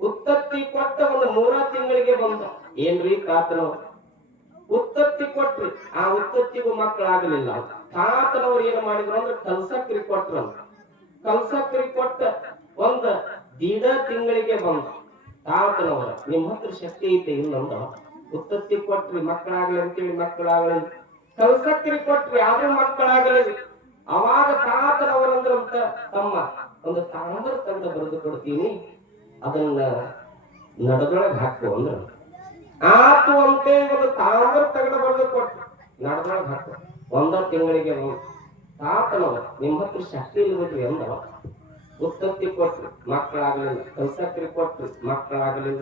ಉತ್ತತ್ತಿ ಕೊಟ್ಟ ಒಂದು 3 ತಿಂಗಳಿಗೆ ಬಂದ. ಏನ್ರಿ ತಾತನವ್ರು ಉತ್ತತ್ತಿ ಕೊಟ್ರಿ, ಆ ಉತ್ತತ್ತಿಗೂ ಮಕ್ಕಳಾಗಲಿಲ್ಲ. ತಾತನವ್ರು ಏನ್ ಮಾಡಿದ್ರು ಅಂದ್ರೆ ಕಲ್ಸಕ್ರಿ ಕೊಟ್ರಂತ. ಕಲ್ಸಕ್ರಿ ಕೊಟ್ಟ ಒಂದ್ 1.5 ತಿಂಗಳಿಗೆ ಬಂದ. ತಾತನವರ ನಿಮ್ ಹತ್ರ ಶಕ್ತಿ ಐತೆ ಇಲ್ಲಂದ. ಉತ್ತತ್ತಿ ಕೊಟ್ರಿ ಮಕ್ಕಳಾಗಲಿ ಅಂತೇಳಿ ಮಕ್ಕಳಾಗಲಿ, ಕಲ್ಸಕ್ರಿ ಕೊಟ್ರಿ ಆದ್ರೂ ಮಕ್ಕಳಾಗಲಿಲ್ಲ. ಅವಾಗ ತಾತನವರಂದ್ರಂತ, ತಮ್ಮ ಒಂದು ತಾಮ್ರ ತಂಡ ಬರೆದು ಕೊಡ್ತೀನಿ, ಅದನ್ನ ನಡದೊಳಗೆ ಹಾಕು ಅಂದ್ರ ಆತು ಅಂತೇಳಿ ಒಂದು ತಾಮ್ರ ತಗಡ ಬರೆದು ಕೊಟ್ರು, ನಡದೊಳಗೆ ಹಾಕು. 1 ತಿಂಗಳಿಗೆ ತಾತನವ ನಿಮ್ ಹತ್ರ ಶಕ್ತಿ ಇಲ್ಲ ಬಿಟ್ರಿ ಅಂದವ. ಉತ್ತತ್ತಿ ಕೊಟ್ರಿ ಮಕ್ಕಳಾಗಲಿಲ್ಲ, ಕಲ್ಸಕ್ರಿ ಕೊಟ್ರಿ ಮಕ್ಕಳಾಗಲಿಲ್ಲ.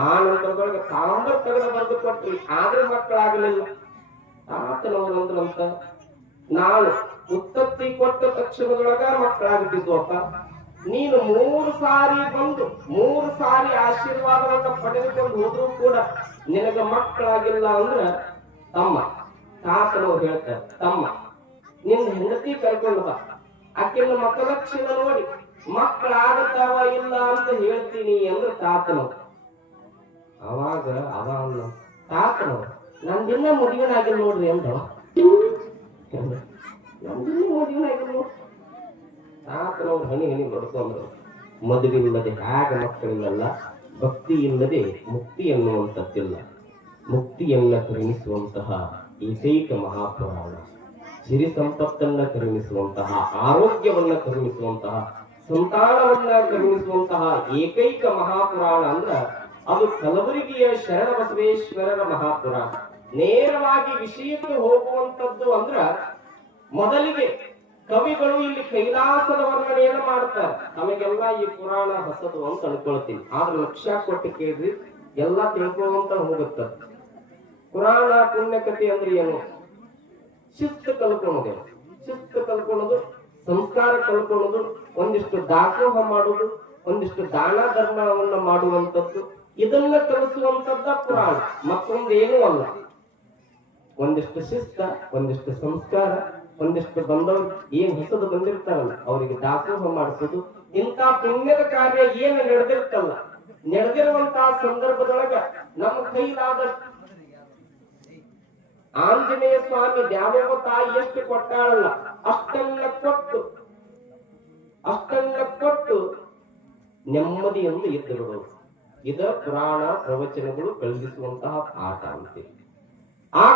ಆ ನಂತರದೊಳಗೆ ತಾಮ್ರ ತಗಡ ಬರೆದು ಕೊಟ್ರಿ ಆದ್ರೆ ಮಕ್ಕಳಾಗಲಿಲ್ಲ. ತಾತನವರು ಅಂದ್ರಂತ, ನಾನು ಉತ್ತತ್ತಿ ಕೊಟ್ಟ ತಕ್ಷಣದೊಳಗ ಮಕ್ಕಳಾಗುತ್ತಿದ್ವಪ್ಪ, ನೀನು 3 ಸಾರಿ ಬಂದು 3 ಸಾರಿ ಆಶೀರ್ವಾದವನ್ನ ಪಡೆದುಕೊಂಡು ಹೋದ್ರು ಕೂಡ ನಿನಗ ಮಕ್ಕಳಾಗಿಲ್ಲ ಅಂದ್ರ, ತಮ್ಮ ತಾತನವ್ರು ಹೇಳ್ತಾರೆ, ತಮ್ಮ ನಿನ್ನ ಹೆಂಡತಿ ಕರ್ಕೊಂಡು ಬಾ, ಆಕೆಲ್ಲ ಮಕ್ಕಳಕ್ಷಣ ನೋಡಿ ಮಕ್ಕಳಾಗತ್ತಾವ ಇಲ್ಲ ಅಂತ ಹೇಳ್ತೀನಿ ಅಂದ್ರೆ ತಾತನವ್ರು. ಅವಾಗ ಅವ ತಾತನವ್ರು ನಂದಿನ್ನ ಮುಡಿಯನಾಗಿಲ್ಲ ನೋಡ್ರಿ ಅಂದವ. ನಂದಿನ್ನ ಮುಡಿಯನಾಗಿಲ್ಲ ನೋಡ್ರಿ. ತಾತನವ್ರು ಹನಿ ಬಡ್ಕೊಂಡ್ರು. ಮದುವಿಲ್ಲದೆ ಹೇಗ ಮಕ್ಕಳಿಲ್ಲಲ್ಲ, ಭಕ್ತಿ ಇಲ್ಲದೆ ಮುಕ್ತಿ ಎನ್ನುವಂಥದ್ದಿಲ್ಲ. ಮುಕ್ತಿಯನ್ನ ಕರುಣಿಸುವಂತಹ ಏಕೈಕ ಮಹಾಪುರಾಣ, ಸಿರಿ ಸಂಪತ್ತನ್ನ ಕರುಣಿಸುವಂತಹ, ಆರೋಗ್ಯವನ್ನ ಕರುಣಿಸುವಂತಹ, ಸಂತಾನವನ್ನ ಕರುಣಿಸುವಂತಹ ಏಕೈಕ ಮಹಾಪುರಾಣ ಅಂದ್ರ ಅದು ಕಲಬುರಗಿಯ ಶರಣ ಬಸವೇಶ್ವರರ ಮಹಾಪುರಾಣ. ನೇರವಾಗಿ ವಿಷಯಕ್ಕೆ ಹೋಗುವಂತದ್ದು ಅಂದ್ರ ಮೊದಲಿಗೆ ಕವಿಗಳು ಇಲ್ಲಿ ಕೈಲಾಸದ ವರ್ಣನೆಯನ್ನು ಮಾಡ್ತಾರೆ. ನಮಗೆಲ್ಲ ಈ ಪುರಾಣ ಹೊಸದು ಅಂತ ಅನ್ಕೊಳ್ತೀವಿ, ಆದ್ರೆ ಲಕ್ಷ್ಯ ಕೊಟ್ಟು ಕೇಳ್ರಿ ಎಲ್ಲ ತಿಳ್ಕೊಳ್ಳುವಂತ ಹೋಗುತ್ತ. ಪುರಾಣ ಪುಣ್ಯಕಥೆ ಅಂದ್ರೆ ಏನು? ಶಿಸ್ತು ಕಲ್ಕೊಳ್ಳೋದೇನು? ಶಿಸ್ತು ಕಲ್ಕೊಳ್ಳೋದು, ಸಂಸ್ಕಾರ ಕಲ್ಕೊಳ್ಳೋದು, ಒಂದಿಷ್ಟು ದಾಸೋಹ ಮಾಡುವುದು, ಒಂದಿಷ್ಟು ದಾನ ಧರ್ಮವನ್ನ ಮಾಡುವಂಥದ್ದು, ಇದನ್ನ ಕಲಿಸುವಂತದ್ದ ಪುರಾಣ, ಮತ್ತೊಂದೇನೂ ಅಲ್ಲ. ಒಂದಿಷ್ಟು ಶಿಸ್ತ, ಒಂದಿಷ್ಟು ಸಂಸ್ಕಾರ, ಒಂದಿಷ್ಟು ಬಂದವರು ಏನ್ ಹೊಸದು ಬಂದಿರ್ತಾರಲ್ಲ ಅವರಿಗೆ ದಾಸೋಹ ಮಾಡಿಸೋದು, ಇಂಥ ಪುಣ್ಯದ ಕಾರ್ಯ ಏನು ನಡೆದಿರ್ತಲ್ಲ, ನಡೆದಿರುವಂತಹ ಸಂದರ್ಭದೊಳಗ ನಮ್ಮ ಕೈಲಾದಷ್ಟು ಆಂಜನೇಯ ಸ್ವಾಮಿ ದ್ಯಾವೋಗ ತಾಯಿ ಎಷ್ಟು ಕೊಟ್ಟಾಳಲ್ಲ ಅಷ್ಟನ್ನ ಕೊಟ್ಟು ನೆಮ್ಮದಿಯಿಂದ ಇದ್ದು ಬಿಡೋದು. ಇದ ಪುರಾಣ ಪ್ರವಚನಗಳು ಕಳುಹಿಸುವಂತಹ ಪಾಠ ಅಂತೀವಿ. ಆ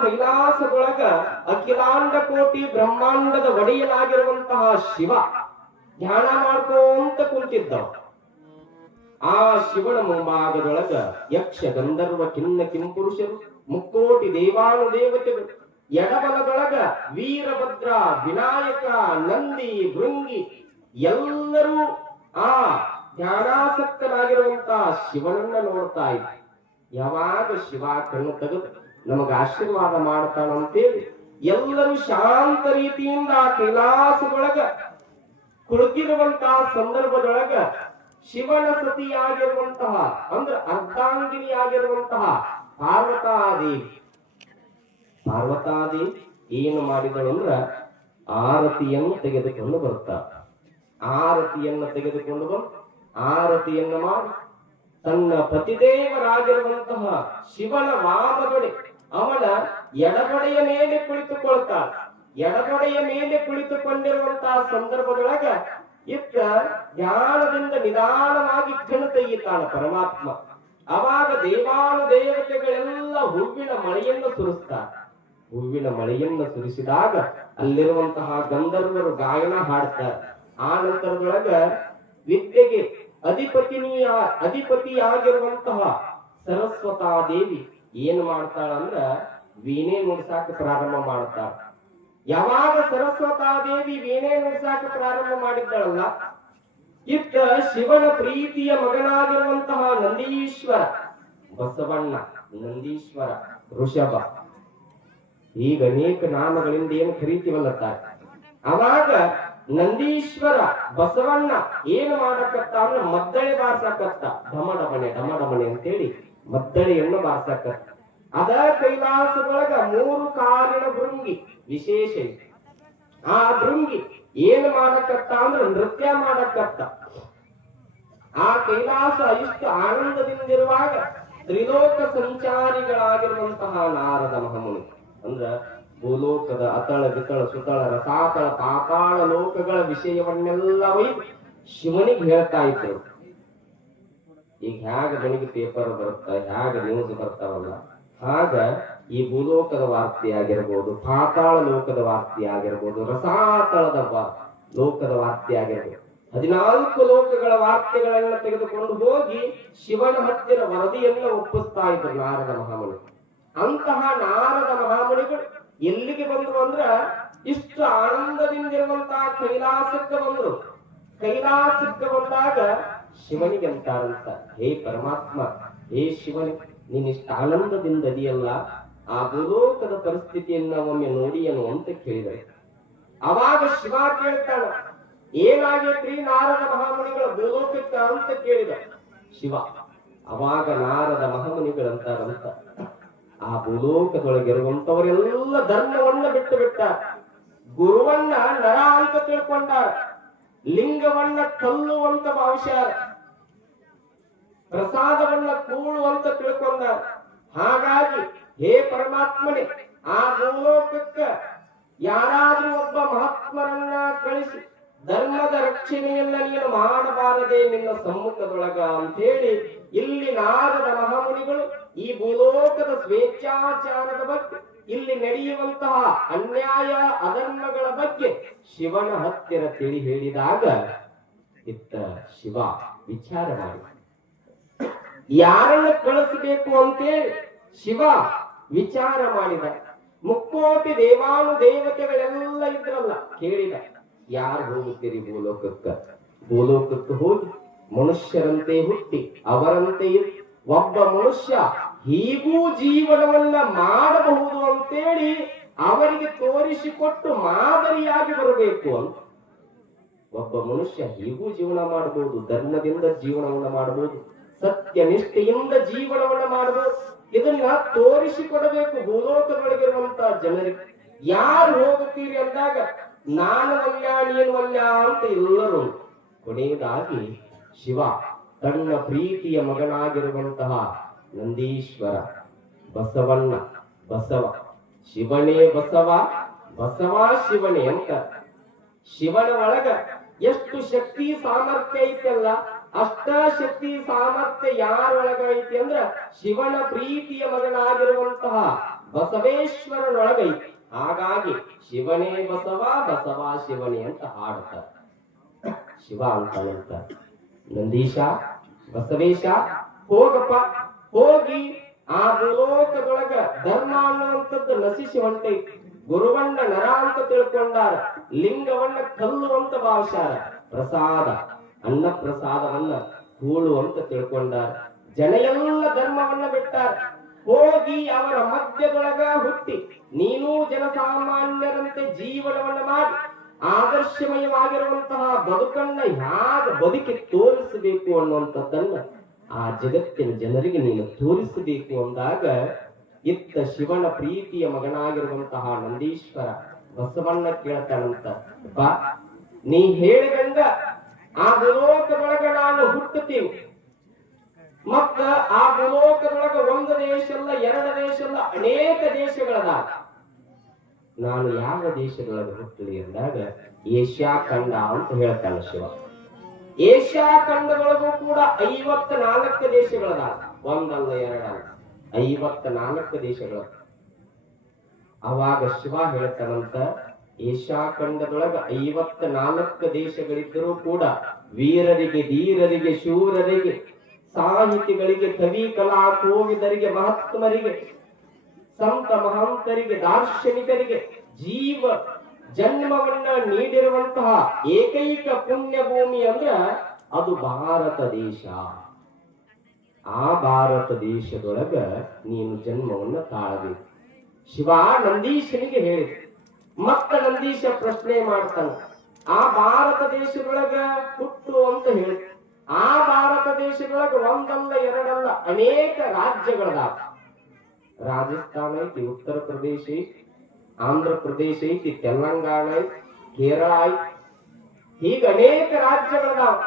ಕೈಲಾಸದೊಳಗ ಅಖಿಲಾಂಡ ಕೋಟಿ ಬ್ರಹ್ಮಾಂಡದ ಒಡೆಯನಾಗಿರುವಂತಹ ಶಿವ ಧ್ಯಾನ ಮಾಡ್ಕೊಂತ ಕುಂತಿದ್ದವ. ಆ ಶಿವನ ಮುಂಭಾಗದೊಳಗ ಯಕ್ಷ ಗಂಧರ್ವ ಕಿನ್ನ ಕಿಂಪುರುಷರು, ಮುಕ್ಕೋಟಿ ದೇವಾನುದೇವತೆಗಳು, ಎಡಬಲದೊಳಗ ವೀರಭದ್ರ, ವಿನಾಯಕ, ನಂದಿ, ಭೃಂಗಿ ಎಲ್ಲರೂ ಆ ಧ್ಯಾನಾಸಕ್ತರಾಗಿರುವಂತಹ ಶಿವನನ್ನ ನೋಡ್ತಾ ಇದ್ರು. ಯಾವಾಗ ಶಿವ ಕಣ್ಣು ತೆಗೆದು ನಮಗ ಆಶೀರ್ವಾದ ಮಾಡ್ತಾನಂತೇಳಿ ಎಲ್ಲರೂ ಶಾಂತ ರೀತಿಯಿಂದ ಆ ಕೈಲಾಸದೊಳಗ ಕುಳಿತಿರುವಂತಹ ಸಂದರ್ಭದೊಳಗ ಶಿವನ ಸತಿಯಾಗಿರುವಂತಹ ಅಂದ್ರೆ ಅರ್ಧಾಂಗಿನಿಯಾಗಿರುವಂತಹ ಪಾರ್ವತಾದೇವಿ ಏನು ಮಾಡಿದಳು ಅಂದ್ರ ಆರತಿಯನ್ನು ತೆಗೆದುಕೊಂಡು ಬರ್ತಾಳ. ಆರತಿಯನ್ನು ತೆಗೆದುಕೊಂಡು ಬಂದು ಆರತಿಯನ್ನ ಮಾಡಿ ತನ್ನ ಪತಿದೇವರಾಗಿರುವಂತಹ ಶಿವನ ವಾಮದೊಡೆ ಅವನ ಎಡಗಡೆಯ ಮೇಲೆ ಕುಳಿತುಕೊಳ್ತಾಳ. ಎಡಗಡೆಯ ಮೇಲೆ ಕುಳಿತುಕೊಂಡಿರುವಂತಹ ಸಂದರ್ಭದೊಳಗ ಇತ್ತ ಜ್ಞಾನದಿಂದ ನಿಧಾನವಾಗಿ ಕಣ್ಣು ತೆಗೆಯುತ್ತಾಳ ಪರಮಾತ್ಮ. ಅವಾಗ ದೇವಾನುದೇವತೆಗಳೆಲ್ಲ ಹೂವಿನ ಮಳೆಯನ್ನು ಸುರಿಸ್ತಾರೆ. ಹೂವಿನ ಮಳೆಯನ್ನು ಸುರಿಸಿದಾಗ ಅಲ್ಲಿರುವಂತಹ ಗಂಧರ್ವರು ಗಾಯನ ಹಾಡ್ತಾರೆ. ಆ ನಂತರದೊಳಗ ವಿದ್ಯೆಗೆ ಅಧಿಪತಿಯಾಗಿರುವಂತಹ ಸರಸ್ವತಾದೇವಿ ಏನ್ ಮಾಡ್ತಾಳ ಅಂದ್ರ ವೀಣೆ ನುಡ್ಸಾಕ ಪ್ರಾರಂಭ ಮಾಡ್ತಾಳ. ಯಾವಾಗ ಸರಸ್ವತಾದೇವಿ ವೀಣೆ ನುಡ್ಸಾಕ ಪ್ರಾರಂಭ ಮಾಡಿದ್ದಾಳಲ್ಲ, ಇತ್ತ ಶಿವನ ಪ್ರೀತಿಯ ಮಗನಾಗಿರುವಂತಹ ನಂದೀಶ್ವರ, ಬಸವಣ್ಣ, ನಂದೀಶ್ವರ, ಋಷಭ, ಈಗ ಅನೇಕ ನಾಮಗಳಿಂದ ಏನು ಕರೀತೀವಲ್ಲತ್ತಾರೆ. ಅವಾಗ ನಂದೀಶ್ವರ ಬಸವಣ್ಣ ಏನು ಮಾಡಕತ್ತ ಅಂದ್ರೆ ಮದ್ದಳೆ ಬಾರ್ಸಕತ್ತ, ಢಮಢಮಣೆ ಅಂತೇಳಿ ಮದ್ದಳೆಯನ್ನು ಬಾರ್ಸಕತ್ತ. ಅದ ಕೈಲಾಸದೊಳಗ 3 ಕಾಲಿನ ಭೃಂಗಿ ವಿಶೇಷ. ಆ ಭೃಂಗಿ ಏನು ಮಾಡಕತ್ತ ಅಂದ್ರೆ ನೃತ್ಯ ಮಾಡಕತ್ತ. ಆ ಕೈಲಾಸ ಇಷ್ಟು ಆನಂದದಿಂದಿರುವಾಗ ತ್ರಿಲೋಕ ಸಂಚಾರಿಗಳಾಗಿರುವಂತಹ ನಾರದ ಮಹಾಮುನಿ ಅಂದ್ರ ಭೂಲೋಕದ ಅತಳ ವಿತಳ ಸುತಳ ರಸಾತಳ ಪಾತಾಳ ಲೋಕಗಳ ವಿಷಯವನ್ನೆಲ್ಲ ಒಯ್ದು ಶಿವನಿಗೆ ಹೇಳ್ತಾ ಇದ್ರು. ಈಗ ಹ್ಯಾಗ ಬೆಳಿಗ್ಗೆ ಪೇಪರ್ ಬರುತ್ತ, ಹ್ಯಾಗ ನ್ಯೂಸ್ ಬರ್ತಾವಲ್ಲ, ಆಗ ಈ ಭೂಲೋಕದ ವಾರ್ತೆ ಆಗಿರ್ಬೋದು, ಪಾತಾಳ ಲೋಕದ ವಾರ್ತೆ ಆಗಿರ್ಬೋದು, ರಸಾತಳದ ಲೋಕದ ವಾರ್ತೆ ಆಗಿರ್ಬೋದು, 14 ಲೋಕಗಳ ವಾರ್ತೆಗಳನ್ನ ತೆಗೆದುಕೊಂಡು ಹೋಗಿ ಶಿವನ ಹತ್ತಿರ ವರದಿಯನ್ನು ಒಪ್ಪಿಸ್ತಾ ಇದ್ರು ನಾರದ ಮಹಾಮುನಿ. ಅಂತಹ ನಾರದ ಮಹಾಮುನಿಗಳು ಎಲ್ಲಿಗೆ ಬಂದ್ರು ಅಂದ್ರ ಇಷ್ಟು ಆನಂದದಿಂದಿರುವಂತಹ ಕೈಲಾಸಕ್ಕೆ ಬಂದ್ರು. ಕೈಲಾಸಕ್ಕೆ ಬಂದಾಗ ಶಿವನಿಗೆ ಅಂತಾರಂತ, ಹೇ ಪರಮಾತ್ಮ, ಹೇ ಶಿವನೇ, ನೀನಿಷ್ಟು ಆನಂದದಿಂದ ಇದೆಯಲ್ಲ, ಆ ಭೂಲೋಕದ ಪರಿಸ್ಥಿತಿಯನ್ನ ಒಮ್ಮೆ ನೋಡಿಯನು ಅಂತ ಕೇಳಿದರೆ. ಅವಾಗ ಶಿವ ಕೇಳ್ತಾನ, ಏನಾಗೈತ್ರಿ ನಾರದ ಮಹಾಮುನಿಗಳ ಭೂಲೋಕಕ್ಕ ಅಂತ ಕೇಳಿದ ಶಿವ. ಅವಾಗ ನಾರದ ಮಹಾಮುನಿಗಳಂತಾರಂತ, ಆ ಭೂಲೋಕದೊಳಗಿರುವಂತವರೆಲ್ಲ ಧರ್ಮವನ್ನ ಬಿಟ್ಟು ಬಿಟ್ಟಾರ, ಗುರುವನ್ನ ನರ ಅಂತ ತಿಳ್ಕೊಂಡಾರ, ಲಿಂಗವನ್ನ ಕಲ್ಲು ಅಂತ ಭಾವಿಸ್ಯಾರ, ಪ್ರಸಾದವನ್ನ ಕೂಳು ಅಂತ ತಿಳ್ಕೊಂಡಾರ. ಹಾಗಾಗಿ ಹೇ ಪರಮಾತ್ಮನೇ, ಆ ಭೂಲೋಕಕ್ಕ ಯಾರಾದ್ರೂ ಒಬ್ಬ ಮಹಾತ್ಮರನ್ನ ಕಳಿಸಿ ಧರ್ಮದ ರಕ್ಷಣೆಯನ್ನ ನೀನು ಮಾಡಬಾರದೆ ನಿನ್ನ ಸಮ್ಮುಖದೊಳಗ ಅಂತೇಳಿ ಇಲ್ಲಿ ನಾರದ ಮಹಾಮುನಿಗಳು ಈ ಭೂಲೋಕದ ಸ್ವೇಚ್ಛಾಚಾರದ ಬಗ್ಗೆ, ಇಲ್ಲಿ ನಡೆಯುವಂತಹ ಅನ್ಯಾಯ ಅಧರ್ಮಗಳ ಬಗ್ಗೆ ಶಿವನ ಹತ್ತಿರ ತಿಳಿ ಹೇಳಿದಾಗ ಇತ್ತ ಶಿವ ವಿಚಾರ ಮಾಡಿ ಯಾರನ್ನ ಕಳಿಸಬೇಕು ಅಂತೇಳಿ ಶಿವ ವಿಚಾರ ಮಾಡಿದ. ಮುಕ್ಕೋಟಿ ದೇವಾನು ದೇವತೆಗಳೆಲ್ಲ ಇದ್ರಲ್ಲ, ಕೇಳಿದ ಯಾರು ಹೋಗುತ್ತೀರಿ ಭೂಲೋಕಕ್ಕೆ ಹೋಗಿ ಮನುಷ್ಯರಂತೆ ಹುಟ್ಟಿ ಅವರಂತೆ ಇರಿ. ಒಬ್ಬ ಮನುಷ್ಯ ಹೀಗೂ ಜೀವನವನ್ನ ಮಾಡಬಹುದು ಅಂತೇಳಿ ಅವರಿಗೆ ತೋರಿಸಿಕೊಟ್ಟು ಮಾದರಿಯಾಗಿ ಬರಬೇಕು ಅಂತ. ಒಬ್ಬ ಮನುಷ್ಯ ಹೀಗೂ ಜೀವನ ಮಾಡಬಹುದು, ಧರ್ಮದಿಂದ ಜೀವನವನ್ನ ಮಾಡಬಹುದು, ಸತ್ಯ ನಿಷ್ಠೆಯಿಂದ ಜೀವನವನ್ನ ಮಾಡಬಹುದು. ಇದನ್ನ ತೋರಿಸಿಕೊಡಬೇಕು ಭೂಲೋಕದೊಳಗಿರುವಂತಹ ಜನರಿಗೆ. ಯಾರು ಹೋಗುತ್ತೀರಿ ಅಂದಾಗ ನಾನು ವಲ್ಯ ನೀನು ವಲ್ಯ ಅಂತ ಎಲ್ಲರೂ. ಕೊನೆಯದಾಗಿ ಶಿವ ತನ್ನ ಪ್ರೀತಿಯ ಮಗನಾಗಿರುವಂತಹ ನಂದೀಶ್ವರ ಬಸವಣ್ಣ, ಬಸವ ಶಿವನೇ ಬಸವ, ಬಸವ ಶಿವನೇ ಅಂತ. ಶಿವನ ಒಳಗ ಎಷ್ಟು ಶಕ್ತಿ ಸಾಮರ್ಥ್ಯ ಐತಲ್ಲ, ಅಷ್ಟ ಶಕ್ತಿ ಸಾಮರ್ಥ್ಯ ಯಾರೊಳಗ ಐತಿ ಅಂದ್ರ ಶಿವನ ಪ್ರೀತಿಯ ಮಗನಾಗಿರುವಂತಹ ಬಸವೇಶ್ವರನೊಳಗೈತಿ. ಹಾಗಾಗಿ ಶಿವನೇ ಬಸವ, ಬಸವ ಶಿವನೇ ಅಂತ ಹಾಡುತ್ತಾರೆ. ಶಿವ ಅಂತ ನಂದೀಶ, ಬಸವೇಶ ಹೋಗಪ್ಪ, ಹೋಗಿ ಆ ಭೂಲೋಕದೊಳಗ ಧರ್ಮ ಅನ್ನುವಂಥದ್ದು ನಶಿಸಿ ಹೊಂಟೈತಿ. ಗುರುವನ್ನ ನರ ಅಂತ ತಿಳ್ಕೊಂಡಾರ, ಲಿಂಗವನ್ನ ಕಲ್ಲು ಅಂತ ಭಾವಿಸ್ಯಾರ, ಪ್ರಸಾದ ಅನ್ನ ಪ್ರಸಾದವನ್ನ ಕೂಳು ಅಂತ ತಿಳ್ಕೊಂಡಾರ. ಜನ ಎಲ್ಲ ಧರ್ಮವನ್ನ ಬಿಟ್ಟಾರ. ಹೋಗಿ ಅವರ ಮಧ್ಯದೊಳಗ ಹುಟ್ಟಿ ನೀನು ಜನಸಾಮಾನ್ಯರಂತೆ ಜೀವನವನ್ನ ಮಾಡಿ ಆದರ್ಶಮಯವಾಗಿರುವಂತಹ ಬದುಕನ್ನ ಹ್ಯಾಗ ಬದುಕಿ ತೋರಿಸಬೇಕು ಅನ್ನುವಂಥದ್ದನ್ನ ಆ ಜಗತ್ತಿನ ಜನರಿಗೆ ನೀನು ತೋರಿಸಬೇಕು ಅಂದಾಗ ಇತ್ತ ಶಿವನ ಪ್ರೀತಿಯ ಮಗನಾಗಿರುವಂತಹ ನಂದೀಶ್ವರ ಬಸವಣ್ಣ ಕೇಳ್ತಾನಂತ, ಬಾ ನೀ ಹೇಳಿದಂಗ ಆ ಭೂಲೋಕದೊಳಗ ನಾನು ಹುಟ್ಟುತ್ತೀನಿ. ಮತ್ತ ಆ ಭೂಲೋಕದೊಳಗ ಒಂದು ದೇಶ ಅಲ್ಲ, ಎರಡು ದೇಶ ಅಲ್ಲ, ಅನೇಕ ದೇಶಗಳದಾವ. ನಾನು ಯಾವ ದೇಶದೊಳಗೆ ಹುಟ್ಟಲಿ ಅಂದಾಗ ಏಷ್ಯಾ ಖಂಡ ಅಂತ ಹೇಳ್ತಾನೆ ಶಿವ. ಏಷ್ಯಾ ಖಂಡದೊಳಗೂ ಕೂಡ 54 ದೇಶಗಳದಾವ, ಒಂದಲ್ಲ ಎರಡಲ್ಲ, 54 ದೇಶಗಳ. ಅವಾಗ ಶಿವ ಹೇಳ್ತಾನಂತ, ಏಷ್ಯಾ ಖಂಡದೊಳಗ 54 ದೇಶಗಳಿದ್ದರೂ ಕೂಡ ವೀರರಿಗೆ, ಧೀರರಿಗೆ, ಶೂರರಿಗೆ, ಸಾಹಿತಿಗಳಿಗೆ, ಕವಿ ಕಲಾ ಕೋವಿದರಿಗೆ, ಮಹಾತ್ಮರಿಗೆ, ಸಂತ ಮಹಂತರಿಗೆ, ದಾರ್ಶನಿಕರಿಗೆ ಜೀವ ಜನ್ಮವನ್ನ ನೀಡಿರುವಂತಹ ಏಕೈಕ ಪುಣ್ಯ ಭೂಮಿ ಅಂದ್ರ ಅದು ಭಾರತ ದೇಶ. ಆ ಭಾರತ ದೇಶದೊಳಗ ನೀನು ಜನ್ಮವನ್ನ ತಾಳಬೇಕು. ಶಿವ ನಂದೀಶನಿಗೆ ಹೇಳಿದ. ಮತ್ತ ನಂದೀಶ ಪ್ರಶ್ನೆ ಮಾಡ್ತಾನ, ಆ ಭಾರತ ದೇಶದೊಳಗ ಹುಟ್ಟು ಅಂತ ಹೇಳಿ. ಆ ಭಾರತ ದೇಶದೊಳಗ ಒಂದಲ್ಲ ಎರಡಲ್ಲ ಅನೇಕ ರಾಜ್ಯಗಳದಾವ. ರಾಜಸ್ಥಾನ ಐತಿ, ಉತ್ತರ ಪ್ರದೇಶ ಐತಿ, ಆಂಧ್ರ ಪ್ರದೇಶ ಐತಿ, ತೆಲಂಗಾಣ ಐತಿ, ಕೇರಳ ಐತಿ, ಹೀಗ ಅನೇಕ ರಾಜ್ಯಗಳದಾವ.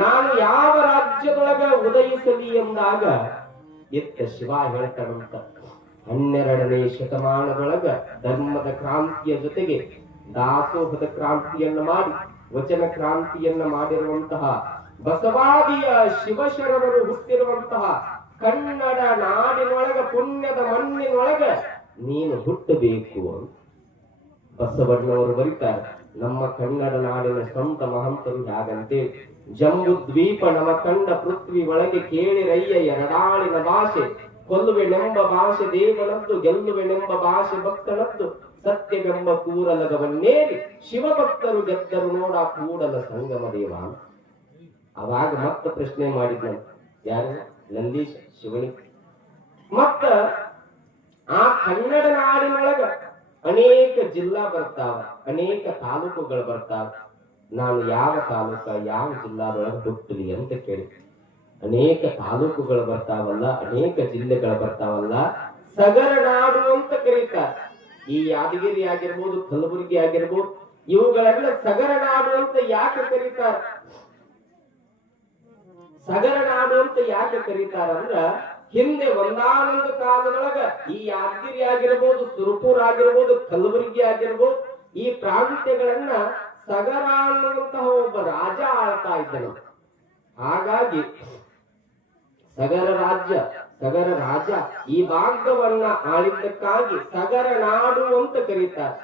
ನಾನು ಯಾವ ರಾಜ್ಯದೊಳಗ ಉದಯಿಸಲಿ ಎಂದಾಗ ಇತ್ತ ಶಿವ ಹೇಳ್ತಾನಂತ, 12ನೇ ಶತಮಾನದೊಳಗ ಧರ್ಮದ ಕ್ರಾಂತಿಯ ಜೊತೆಗೆ ದಾಸೋಹದ ಕ್ರಾಂತಿಯನ್ನ ಮಾಡಿ ವಚನ ಕ್ರಾಂತಿಯನ್ನ ಮಾಡಿರುವಂತಹ ಬಸವಾದಿಯ ಶಿವಶರಣರು ಹುಟ್ಟಿರುವಂತಹ ಕನ್ನಡ ನಾಡಿನೊಳಗ, ಪುಣ್ಯದ ಮಣ್ಣಿನೊಳಗ ನೀನು ಹುಟ್ಟಬೇಕು ಅಂತ ಬಸವಣ್ಣವರು ಬರೀತಾರೆ. ನಮ್ಮ ಕನ್ನಡ ನಾಡಿನ ಸಂತ ಮಹಂತರು ಹಾಗಂತೆ, ಜಂಬು ದ್ವೀಪ ನಮ ಕಂಡ ಪೃಥ್ವಿ ಒಳಗೆ ಕೇಳಿರಯ್ಯ ಎರಡಾಳಿನ ಭಾಷೆ, ಕೊಲ್ಲುವೆನೆಂಬ ಭಾಷೆ ದೇವನದ್ದು, ಗೆಲ್ಲುವೆನೆಂಬ ಭಾಷೆ ಭಕ್ತನದ್ದು, ಸತ್ಯವೆಂಬ ಕೂರಲಗವನ್ನೇರಿ ಶಿವಭಕ್ತರು ಗೆದ್ದರು ನೋಡ ಕೂಡಲ ಸಂಗಮ ದೇವ. ಅವಾಗ ಮತ್ತ ಪ್ರಶ್ನೆ ಮಾಡಿದ್ನಂತ, ಯಾರು? ನಂದೀಶ ಶಿವನಿಗೆ. ಮತ್ತ ಆ ಕನ್ನಡ ನಾಡಿನೊಳಗ ಅನೇಕ ಜಿಲ್ಲಾ ಬರ್ತಾವ, ಅನೇಕ ತಾಲೂಕುಗಳು ಬರ್ತಾವ. ನಾನು ಯಾವ ತಾಲೂಕ ಯಾವ ಜಿಲ್ಲಾದೊಳಗೆ ಹುಟ್ಟಲಿ ಅಂತ ಕೇಳಿ. ಅನೇಕ ತಾಲೂಕುಗಳು ಬರ್ತಾವಲ್ಲ, ಅನೇಕ ಜಿಲ್ಲೆಗಳು ಬರ್ತಾವಲ್ಲ, ಸಗರ ನಾಡು ಅಂತ ಕರೀತಾರೆ. ಈ ಯಾದಗಿರಿ ಆಗಿರ್ಬೋದು, ಕಲಬುರಗಿ ಆಗಿರ್ಬೋದು, ಇವುಗಳೆಲ್ಲ ಸಗರ ನಾಡು ಅಂತ ಯಾಕೆ ಕರೀತಾರೆ? ಸಗರ ನಾಡು ಅಂತ ಯಾಕೆ ಕರೀತಾರಂದ್ರ, ಹಿಂದೆ ಒಂದಾನೊಂದು ಕಾಲದೊಳಗ ಈ ಯಾದಗಿರಿ ಆಗಿರ್ಬೋದು, ಸುರಪುರ ಆಗಿರ್ಬೋದು, ಕಲಬುರಗಿ ಆಗಿರ್ಬೋದು, ಈ ಪ್ರಾಂತ್ಯಗಳನ್ನ ಸಗರ ಅನ್ನುವಂತಹ ಒಬ್ಬ ರಾಜ ಆಳ್ತಾ ಇದ್ದನು. ಹಾಗಾಗಿ ಸಗರ ರಾಜ ಈ ಭಾಗವನ್ನ ಆಳಿದ್ದಕ್ಕಾಗಿ ಸಗರ ನಾಡು ಅಂತ ಕರೀತಾರೆ.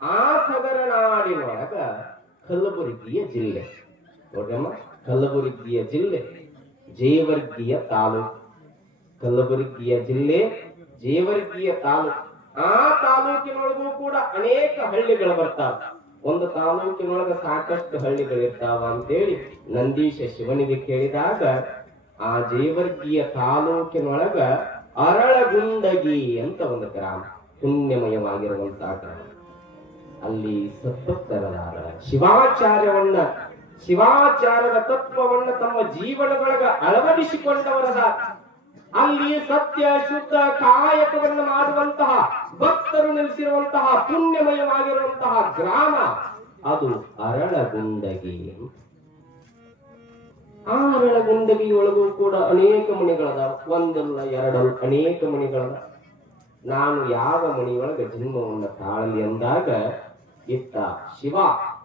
ಆ ಸಗರ ನಾಡಿನೊಳಗ ಕಲಬುರಗಿಯ ಜಿಲ್ಲೆ ನೋಡ್ರಮ್ಮ, ಕಲಬುರಗಿಯ ಜಿಲ್ಲೆ ಜೇವರ್ಗಿಯ ತಾಲೂಕು. ಕಲಬುರಗಿಯ ಜಿಲ್ಲೆ ಜೇವರ್ಗಿಯ ತಾಲೂಕು. ಆ ತಾಲೂಕಿನೊಳಗೂ ಕೂಡ ಅನೇಕ ಹಳ್ಳಿಗಳು ಬರ್ತಾವ. ಒಂದು ತಾಲೂಕಿನೊಳಗ ಸಾಕಷ್ಟು ಹಳ್ಳಿಗಳಿರ್ತಾವ ಅಂತೇಳಿ ನಂದೀಶ ಶಿವನಿಗೆ ಕೇಳಿದಾಗ, ಆ ಜೇವರ್ಗಿಯ ತಾಲೂಕಿನೊಳಗ ಅರಳಗುಂಡಗಿ ಅಂತ ಒಂದು ಗ್ರಾಮ, ಪುಣ್ಯಮಯವಾಗಿರುವಂತಹ ಗ್ರಾಮ. ಅಲ್ಲಿ ಸದ್ಭಕ್ತರಾದ ಶಿವಾಚಾರ್ಯದ ತತ್ವವನ್ನ ತಮ್ಮ ಜೀವನದೊಳಗ ಅಳವಡಿಸಿಕೊಂಡವರದ, ಅಲ್ಲಿ ಸತ್ಯ ಶುದ್ಧ ಕಾಯಕವನ್ನು ಮಾಡುವಂತಹ ಭಕ್ತರು ನೆಲೆಸಿರುವಂತಹ ಪುಣ್ಯಮಯವಾಗಿರುವಂತಹ ಗ್ರಾಮ ಅದು ಅರಳಗುಂಡಗಿ. ಆ ಅರಳಗುಂಡಗಿಯೊಳಗೂ ಕೂಡ ಅನೇಕ ಮಣಿಗಳದ, ಒಂದಲ್ಲ ಎರಡಲ್ಲ ಅನೇಕ ಮಣಿಗಳದ. ನಾನು ಯಾವ ಮಣಿಯೊಳಗೆ ಜನ್ಮವನ್ನು ತಾಳಲಿ ಅಂದಾಗ ಇತ್ತ ಶಿವ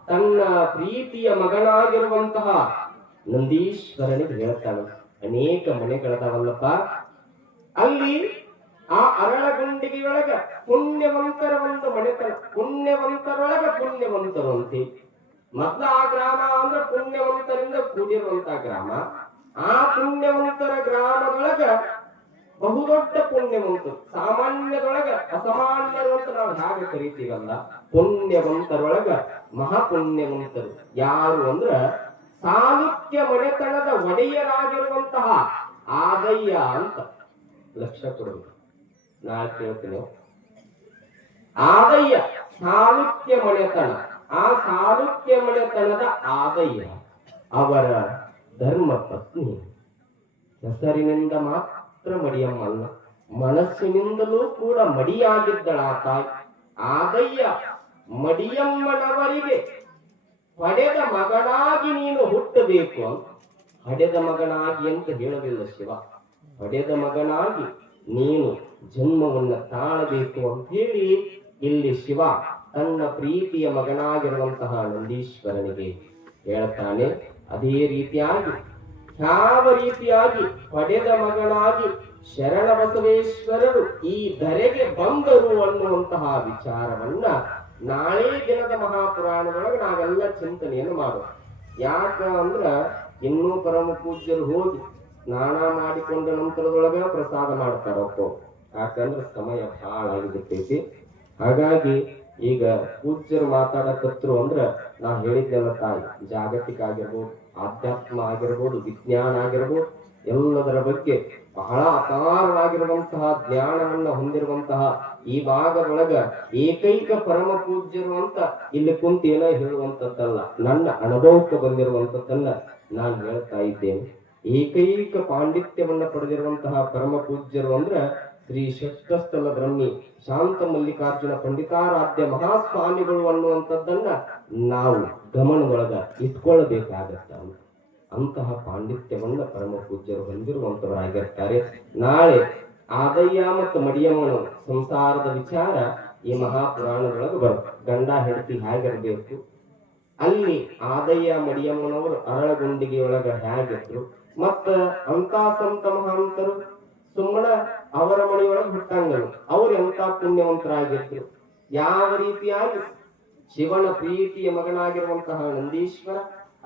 ತನ್ನ ಪ್ರೀತಿಯ ಮಗನಾಗಿರುವಂತಹ ನಂದೀಶ್ವರನಿಗೆ ಹೇಳ್ತಾನೆ, ಅನೇಕ ಮನೆಗಳದವಲ್ಲಪ್ಪ, ಅಲ್ಲಿ ಆ ಅರಳಗುಂಡಿಗೆಯೊಳಗ ಪುಣ್ಯವಂತರ ಒಂದು ಮನೆತನ, ಪುಣ್ಯವಂತರೊಳಗ ಪುಣ್ಯವಂತರು ಅಂತೆ. ಮೊದ್ಲ ಆ ಗ್ರಾಮ ಅಂದ್ರೆ ಪುಣ್ಯವಂತರಿಂದ ಕೂಡಿರುವಂತಹ ಗ್ರಾಮ. ಆ ಪುಣ್ಯವಂತರ ಗ್ರಾಮದೊಳಗ ಬಹುದೊಡ್ಡ ಪುಣ್ಯವಂತರು, ಸಾಮಾನ್ಯದೊಳಗ ಅಸಾಮಾನ್ಯರು ಅಂತ ನಾವು ಹಾಗೆ ಕರಿತೀವಲ್ಲ, ಪುಣ್ಯವಂತರೊಳಗ ಮಹಾಪುಣ್ಯವಂತರು ಯಾರು ಅಂದ್ರ ಸಾಲುಕ್ಯ ಮನೆತನದ ಒಡೆಯರಾಗಿರುವಂತಹ ಆದಯ್ಯ ಅಂತ. ಲಕ್ಷ್ಯ ಕೊಡಬೇಕು, ನಾಳೆ ಕೇಳ್ತೀನಿ. ಆದಯ್ಯ ಸಾಲುಕ್ಯ ಮನೆತನ, ಆ ಸಾಲುಕ್ಯ ಮನೆತನದ ಆದಯ್ಯ ಅವರ ಧರ್ಮ ಪತ್ನಿ. ಹೆಸರಿನಿಂದ ಮಾತ್ರ ಮಡಿಯಮ್ಮಲ್ಲ, ಮನಸ್ಸಿನಿಂದಲೂ ಕೂಡ ಮಡಿಯಾಗಿದ್ದಳ ಆ ತಾಯಿ. ಆದಯ್ಯ ಮಡಿಯಮ್ಮನವರಿಗೆ ಪಡೆದ ಮಗನಾಗಿ ನೀನು ಹುಟ್ಟಬೇಕು ಅಂತ, ಹಡೆದ ಮಗನಾಗಿ ಅಂತ ಹೇಳಲಿಲ್ಲ ಶಿವ, ಪಡೆದ ಮಗನಾಗಿ ನೀನು ಜನ್ಮವನ್ನ ತಾಳಬೇಕು ಅಂತ ಹೇಳಿ ಇಲ್ಲಿ ಶಿವ ತನ್ನ ಪ್ರೀತಿಯ ಮಗನಾಗಿರುವಂತಹ ನಂದೀಶ್ವರನಿಗೆ ಹೇಳ್ತಾನೆ. ಅದೇ ರೀತಿಯಾಗಿ ಯಾವ ರೀತಿಯಾಗಿ ಪಡೆದ ಮಗನಾಗಿ ಶರಣ ಬಸವೇಶ್ವರರು ಈ ಧರೆಗೆ ಬಂದರು ಅನ್ನುವಂತಹ ವಿಚಾರವನ್ನ ನಾಳೆ ದಿನದ ಮಹಾಪುರಾಣದೊಳಗೆ ನಾವೆಲ್ಲ ಚಿಂತನೆಯನ್ನು ಮಾಡೋಣ. ಯಾಕ ಅಂದ್ರ ಇನ್ನೂ ಪರಮ ಪೂಜ್ಯರು ಹೋಗಿ ಸ್ನಾನ ಮಾಡಿಕೊಂಡ ನಂತರದೊಳಗ ಪ್ರಸಾದ ಮಾಡ್ತಾರಪ್ಪ, ಯಾಕಂದ್ರೆ ಸಮಯ ಬಹಳ ಆಗಿಬಿಟ್ಟೈತಿ. ಹಾಗಾಗಿ ಈಗ ಪೂಜ್ಯರು ಮಾತಾಡಕತ್ರು ಅಂದ್ರ ನಾ ಹೇಳಿದ್ದೆಲ್ಲ ತಾಯಿ, ಜಾಗತಿಕ ಆಗಿರ್ಬೋದು, ಆಧ್ಯಾತ್ಮ ಆಗಿರ್ಬೋದು, ವಿಜ್ಞಾನ ಆಗಿರ್ಬೋದು, ಎಲ್ಲದರ ಬಗ್ಗೆ ಬಹಳ ಅಪಾರವಾಗಿರುವಂತಹ ಜ್ಞಾನವನ್ನ ಹೊಂದಿರುವಂತಹ ಈ ಭಾಗದೊಳಗ ಏಕೈಕ ಪರಮ ಪೂಜ್ಯರು ಅಂತ ಇಲ್ಲಿ ಕುಂತ ಏನೋ ಹೇಳುವಂತದ್ದಲ್ಲ, ನನ್ನ ಅನುಭವಕ್ಕೆ ಬಂದಿರುವಂತದ್ದನ್ನ ನಾನು ಹೇಳ್ತಾ ಇದ್ದೇನೆ. ಏಕೈಕ ಪಾಂಡಿತ್ಯವನ್ನ ಪಡೆದಿರುವಂತಹ ಪರಮ ಪೂಜ್ಯರು ಅಂದ್ರ ಶ್ರೀ ಷಷ್ಠಸ್ಥಲ ಬ್ರಹ್ಮಿ ಶಾಂತ ಮಲ್ಲಿಕಾರ್ಜುನ ಪಂಡಿತಾರಾಧ್ಯ ಮಹಾಸ್ವಾಮಿಗಳು ಅನ್ನುವಂಥದ್ದನ್ನ ನಾವು ಗಮನದೊಳಗ ಇಟ್ಕೊಳ್ಳಬೇಕಾಗತ್ತ. ಅಂತಹ ಪಾಂಡಿತ್ಯವನ್ನ ಪರಮ ಪೂಜ್ಯರು ಹೊಂದಿರುವಂತವರಾಗಿರ್ತಾರೆ. ನಾಳೆ ಆದಯ್ಯ ಮತ್ತು ಮಡಿಯಮ್ಮನ ಸಂಸಾರದ ವಿಚಾರ ಈ ಮಹಾಪುರಾಣದೊಳಗೆ ಬರುತ್ತೆ. ಗಂಡ ಹೆಂಡತಿ ಹೇಗಿರ್ಬೇಕು, ಅಲ್ಲಿ ಆದಯ್ಯ ಮಡಿಯಮ್ಮನವರು ಅರಳಗುಂಡಿಗೆಯೊಳಗ ಹೇಗಿದ್ರು, ಮತ್ತ ಅಂತ ಸಂತ ಮಹಾಂತರು ಸುಮ್ಮನ ಅವರ ಮನೆಯೊಳಗೆ ಹುಟ್ಟಂಗರು ಅವ್ರು ಎಂತ ಪುಣ್ಯವಂತರಾಗಿದ್ರು, ಯಾವ ರೀತಿಯಾಗಿ ಶಿವನ ಪ್ರೀತಿಯ ಮಗನಾಗಿರುವಂತಹ ನಂದೀಶ್ವರ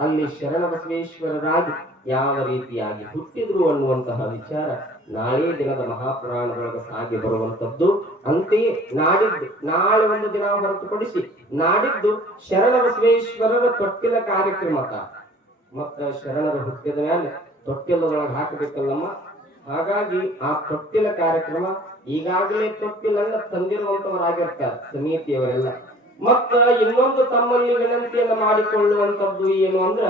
ಅಲ್ಲಿ ಶರಣ ಬಸವೇಶ್ವರರಾಗಿ ಯಾವ ರೀತಿಯಾಗಿ ಹುಟ್ಟಿದ್ರು ಅನ್ನುವಂತಹ ವಿಚಾರ ನಾಳೆ ದಿನದ ಮಹಾಪುರಾಣದೊಳಗೆ ಸಾಗಿ ಬರುವಂತದ್ದು. ಅಂತೆಯೇ ನಾಡಿದ್ದು, ನಾಳೆ ಒಂದು ದಿನ ಹೊರತುಪಡಿಸಿ ನಾಡಿದ್ದು ಶರಣ ಬಸವೇಶ್ವರರ ತೊಟ್ಟಿಲ ಕಾರ್ಯಕ್ರಮ. ಮತ್ತ ಶರಣರ ಹುಟ್ಟಿದ ಮೇಲೆ ತೊಟ್ಟಿಲದೊಳಗೆ ಹಾಕಬೇಕಲ್ಲಮ್ಮ. ಹಾಗಾಗಿ ಆ ತೊಟ್ಟಿಲ ಕಾರ್ಯಕ್ರಮ ಈಗಾಗಲೇ ತೊಟ್ಟಿಲನ್ನ ತಂದಿರುವಂತವರಾಗಿರ್ತಾರೆ ಸಮಿತಿಯವರೆಲ್ಲ. ಮತ್ತ ಇನ್ನೊಂದು ತಮ್ಮಲ್ಲಿ ವಿನಂತಿಯನ್ನ ಮಾಡಿಕೊಳ್ಳುವಂತದ್ದು ಏನು ಅಂದ್ರ,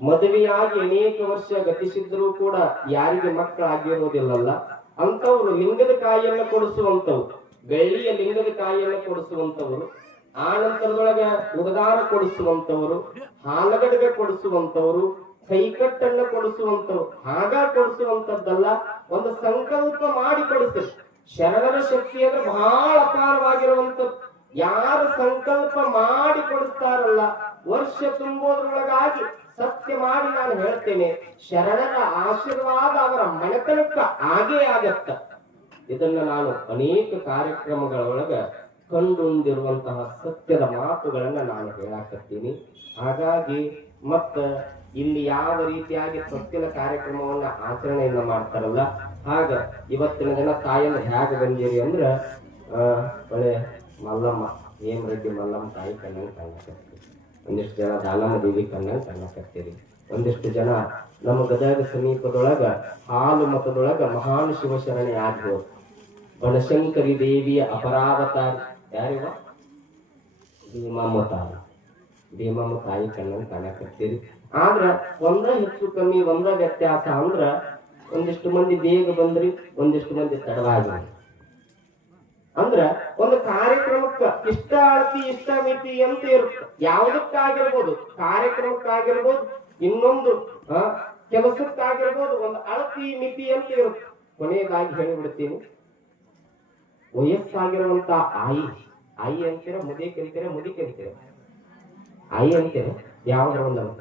ಮದುವೆಯಾಗಿ ಅನೇಕ ವರ್ಷ ಗತಿಸಿದ್ರು ಕೂಡ ಯಾರಿಗೆ ಮಕ್ಕಳಾಗಿರೋದಿಲ್ಲಲ್ಲ ಅಂತವ್ರು ಲಿಂಗದ ಕಾಯಿಯನ್ನ ಕೊಡಿಸುವಂತವ್ರು, ಬೆಳ್ಳಿಯ ಲಿಂಗದ ಕಾಯಿಯನ್ನ ಕೊಡಿಸುವಂತವರು, ಆ ನಂತರದೊಳಗ ಉಪದಾನ ಕೊಡಿಸುವಂತವರು, ಹಾಲಗಡೆಗೆ ಕೊಡಿಸುವಂತವರು, ಕೈಕಟ್ಟನ್ನ ಕೊಡಿಸುವಂತವ್ರು. ಹಾಗ ಕೊಡಿಸುವಂತದ್ದಲ್ಲ, ಒಂದು ಸಂಕಲ್ಪ ಮಾಡಿ ಕೊಡಿಸ್ತಾರೆ. ಶರಣರ ಶಕ್ತಿ ಅಂದ್ರೆ ಬಹಳ ಅಪಾರವಾಗಿರುವಂತ. ಯಾರು ಸಂಕಲ್ಪ ಮಾಡಿ ಕೊಡಿಸ್ತಾರಲ್ಲ ವರ್ಷ ತುಂಬೋದ್ರೊಳಗಾಗಿ ಸತ್ಯ ಮಾಡಿ ನಾನು ಹೇಳ್ತೇನೆ, ಶರಣರ ಆಶೀರ್ವಾದ ಅವರ ಮನೆತನಕ್ಕ ಆಗೇ ಆಗತ್ತ. ಇದನ್ನ ನಾನು ಅನೇಕ ಕಾರ್ಯಕ್ರಮಗಳೊಳಗ ಕಂಡುಂದಿರುವಂತಹ ಸತ್ಯದ ಮಾತುಗಳನ್ನ ನಾನು ಹೇಳಾಕತ್ತೀನಿ. ಹಾಗಾಗಿ ಮತ್ತ ಇಲ್ಲಿ ಯಾವ ರೀತಿಯಾಗಿ ಸತ್ಯದ ಕಾರ್ಯಕ್ರಮವನ್ನ ಆಚರಣೆಯನ್ನ ಮಾಡ್ತಾರಲ್ಲ, ಹಾಗ ಇವತ್ತಿನ ದಿನ ತಾಯಿಯನ್ನು ಹೇಗ ಬಂದಿರಿ ಅಂದ್ರ ಒಳ್ಳೆ ಮಲ್ಲಮ್ಮ ಹೇಮರೆಡ್ಡಿ ಮಲ್ಲಮ್ಮ ತಾಯಿ ಕಣ್ಣಂಗ್ ಕಾಣಕತ್ತೀರಿ, ಒಂದಿಷ್ಟು ಜನ ದಾನಮ್ಮ ದೇವಿ ಕಣ್ಣಂಗ್ ಕಾಣಕತ್ತೀರಿ, ಒಂದಿಷ್ಟು ಜನ ನಮ್ಮ ಗದಗ ಸಮೀಪದೊಳಗ ಹಾಲು ಮತದೊಳಗ ಮಹಾನ್ ಶಿವಶರಣೆ ಆಗ್ಬೋದು ಬನಶಂಕರಿ ದೇವಿಯ ಅಪರಾವತಾರಿ ಯಾರಿವ ಭೀಮಮ್ಮ ತಾಯಿ, ಭೀಮಮ್ಮ ತಾಯಿ ಕಣ್ಣಂಗ್ ಕಾಣಕತ್ತೀರಿ. ಆದ್ರ ಒಂದ ಹೆಚ್ಚು ಕಮ್ಮಿ ಒಂದ ವ್ಯತ್ಯಾಸ ಅಂದ್ರ ಒಂದಿಷ್ಟು ಮಂದಿ ಬೇಗ ಬಂದ್ರಿ, ಒಂದಿಷ್ಟು ಮಂದಿ ತಡವಾಗಿ. ಅಂದ್ರ ಒಂದು ಕಾರ್ಯಕ್ರಮಕ್ಕ ಇಷ್ಟ ಅಳತಿ ಇಷ್ಟ ಮಿತಿ ಅಂತ ಇರುತ್ತೆ. ಯಾವುದಕ್ಕಾಗಿರ್ಬೋದು, ಕಾರ್ಯಕ್ರಮಕ್ಕಾಗಿರ್ಬೋದು, ಇನ್ನೊಂದು ಕೆಲಸಕ್ಕಾಗಿರ್ಬೋದು, ಒಂದು ಅಳತಿ ಮಿತಿ ಅಂತ ಇರುತ್ತೆ. ಕೊನೆಯದಾಗಿ ಹೇಳಿಬಿಡ್ತೀನಿ, ವಯಸ್ಸಾಗಿರುವಂತ ಆಯಿ ಅಂತೀರ, ಮುದಿ ಕರಿತೀರ, ಮುದಿ ಕರಿತೀರ, ಆಯಿ ಅಂತೀರ, ಯಾವ್ದ್ರ ಒಂದಂತ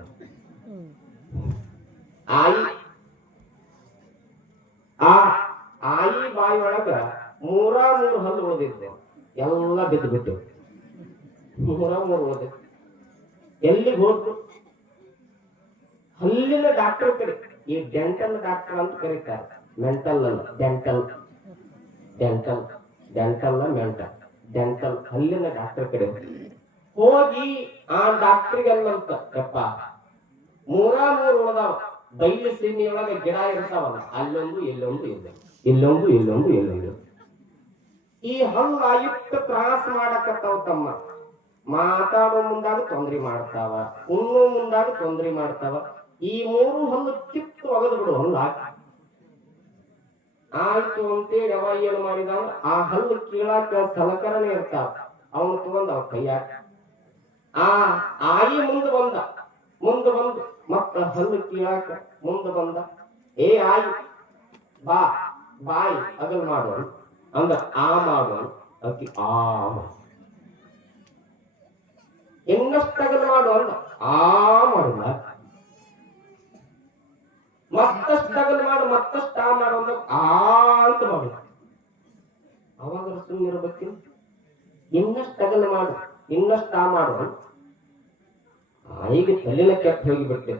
ಆಯಿ ಬಾಯಿಯೊಳಗ 3 ಹಲ್ಲು ಉಳಿದಿದ್ದೆ, ಎಲ್ಲ ಬಿದ್ದು ಬಿಟ್ಟು 3 ಉಳಿದ. ಎಲ್ಲಿಗೆ ಹೋದ್ರು ಹಲ್ಲಿನ ಡಾಕ್ಟರ್ ಕಡೆ, ಈ ಡೆಂಟಲ್ ಡಾಕ್ಟರ್ ಅಂತ ಕರೀತಾರೆ, ಮೆಂಟಲ್ ಅಲ್ಲ dental, dental dental mental, dental ಹಲ್ಲಿನ ಡಾಕ್ಟರ್ ಕಡೆ ಹೋಗಿ ಆ ಡಾಕ್ಟರ್ಗೆಲ್ಲಂತ ಯಪ್ಪ 3 ಉಳಿದಾವ, ಬೈಲು ಸೀಮೆಯೊಳಗ ಗಿಡ ಇರ್ತಾವಲ್ಲ, ಅಲ್ಲೊಂದು ಇಲ್ಲೊಂದು ಇಲ್ಲೊಂದು ಇಲ್ಲೊಂದು ಇಲ್ಲೊಂದು, ಈ ಹಲ್ಲು ಆಯುಕ್ತ ತ್ರಾಸ ಮಾಡಕತ್ತಾವ ತಮ್ಮ. ಮಾತಾಡೋ ಮುಂದಾಗ ತೊಂದ್ರೆ ಮಾಡ್ತಾವ, ಉಣ್ಣೋ ಮುಂದಾಗ ತೊಂದ್ರೆ ಮಾಡ್ತಾವ. ಈ 3 ಹಲ್ಲು ಕಿತ್ತು ಒಗದು ಬಿಡು ಹಲ್ಲು ಆಯ್ತು ಅಂತೇಳಿ ಅವ ಏನು ಮಾಡಿದ, ಆ ಹಲ್ಲು ಕೀಳಾಕ ಸಲಕರಣೆ ಇರ್ತಾವ, ಅವನು ತಗೊಂಡ ಅವ ಕೈಯಾಕ ಆ ಆಯಿ ಮುಂದೆ ಬಂದು ಮತ್ತ ಹಲ್ಲು ಕೀಳಾಕ ಮುಂದೆ ಬಂದ. ಏ ಆಯಿ ಬಾ, ಬಾಯಿ ಅಗಲ್ ಮಾಡುವ ಅಂದ್ರ ಆ ಮಾಡುವ, ಅಕ್ಕಿ ಆ ಇನ್ನಷ್ಟು ಅಗಲ್ ಮಾಡುವ ಅಂದ ಆ ಮಾಡಿಲ್ಲ, ಮತ್ತಷ್ಟು ಅಗಲ್ ಮಾಡು, ಮತ್ತಷ್ಟು ಆ ಮಾಡು ಅಂದ ಆ ಅಂತ ಮಾಡು. ಅವಾಗ ಸುಮ್ಮನಿರ್ಬೇಕಿಲ್ಲ, ಇನ್ನಷ್ಟು ಅಗಲ್ ಮಾಡು, ಇನ್ನಷ್ಟು ಆ ಮಾಡುವ. ಆಯಿಗೆ ತಲೆನ ಕೆಟ್ಟ ಹೋಗಿಬಿಟ್ಟೆ.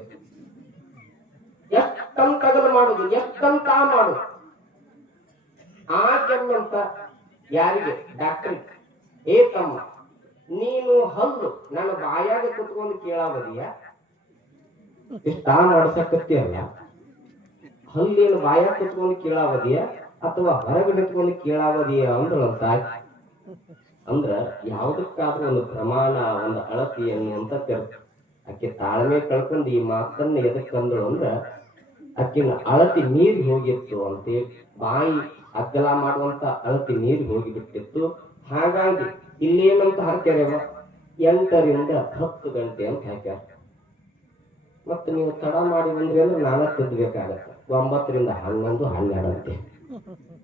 ಎಷ್ಟಂತ ಅಗಲ್ ಮಾಡುದು, ಎಷ್ಟಂತ ಆ ಮಾಡುದು. ಆ ಕೆಮ್ಮಂತ ಯಾರಿಗೆ? ಡಾಕ್ಟರ್. ಏ ತಮ್ಮ, ನೀನು ಹಲ್ಲು ನನ್ನ ಬಾಯಾಗ ಕುತ್ಕೊಂಡು ಕೇಳಾವದಿಯ, ಇಷ್ಟ ಮಾಡ್ಸಕತ್ತೀಯಲ್ಲ, ಹಲ್ಲೇನು ಬಾಯಾಗ ಕುತ್ಕೊಂಡು ಕೇಳಾವದಿಯ ಅಥವಾ ಹೊರಗಡೆ ನಿಂತ್ಕೊಂಡು ಕೇಳಾವದಿಯ ಅಂದ್ರಂತ. ಅಂದ್ರ ಯಾವ್ದಕ್ಕಾದ್ರೂ ಒಂದು ಪ್ರಮಾಣ, ಒಂದು ಅಳತಿ ಅನ್ನುವಂತ ತೆರತು. ಆಕೆ ತಾಳ್ಮೆ ಕಳ್ಕೊಂಡು ಈ ಮಾತನ್ನ ಎದಕ್ ಅಂದಳು ಅಂದ್ರ, ಆಕಿನ ಅಳತಿ ನೀರು ಹೋಗಿತ್ತು ಅಂತೇಳಿ, ಬಾಯಿ ಅಗ್ಗಲ ಮಾಡುವಂತ ಅಳತಿ ನೀರು ಹೋಗಿಬಿಟ್ಟಿತ್ತು. ಹಾಗಾಗಿ ಇಲ್ಲೇನಂತ ಹಾಕ್ಯಾರವ 8 ರಿಂದ 10 ಗಂಟೆ ಅಂತ ಹಾಕ್ಯಾರ. ಮತ್ತ ನೀವು ತಡ ಮಾಡಿ ಬಂದ್ರಿ ಅಂದ್ರೆ ನಾಳೆ ತಿದ್ದಬೇಕಾಗತ್ತ, 9 ರಿಂದ 11, 12 ಅಂತೆ.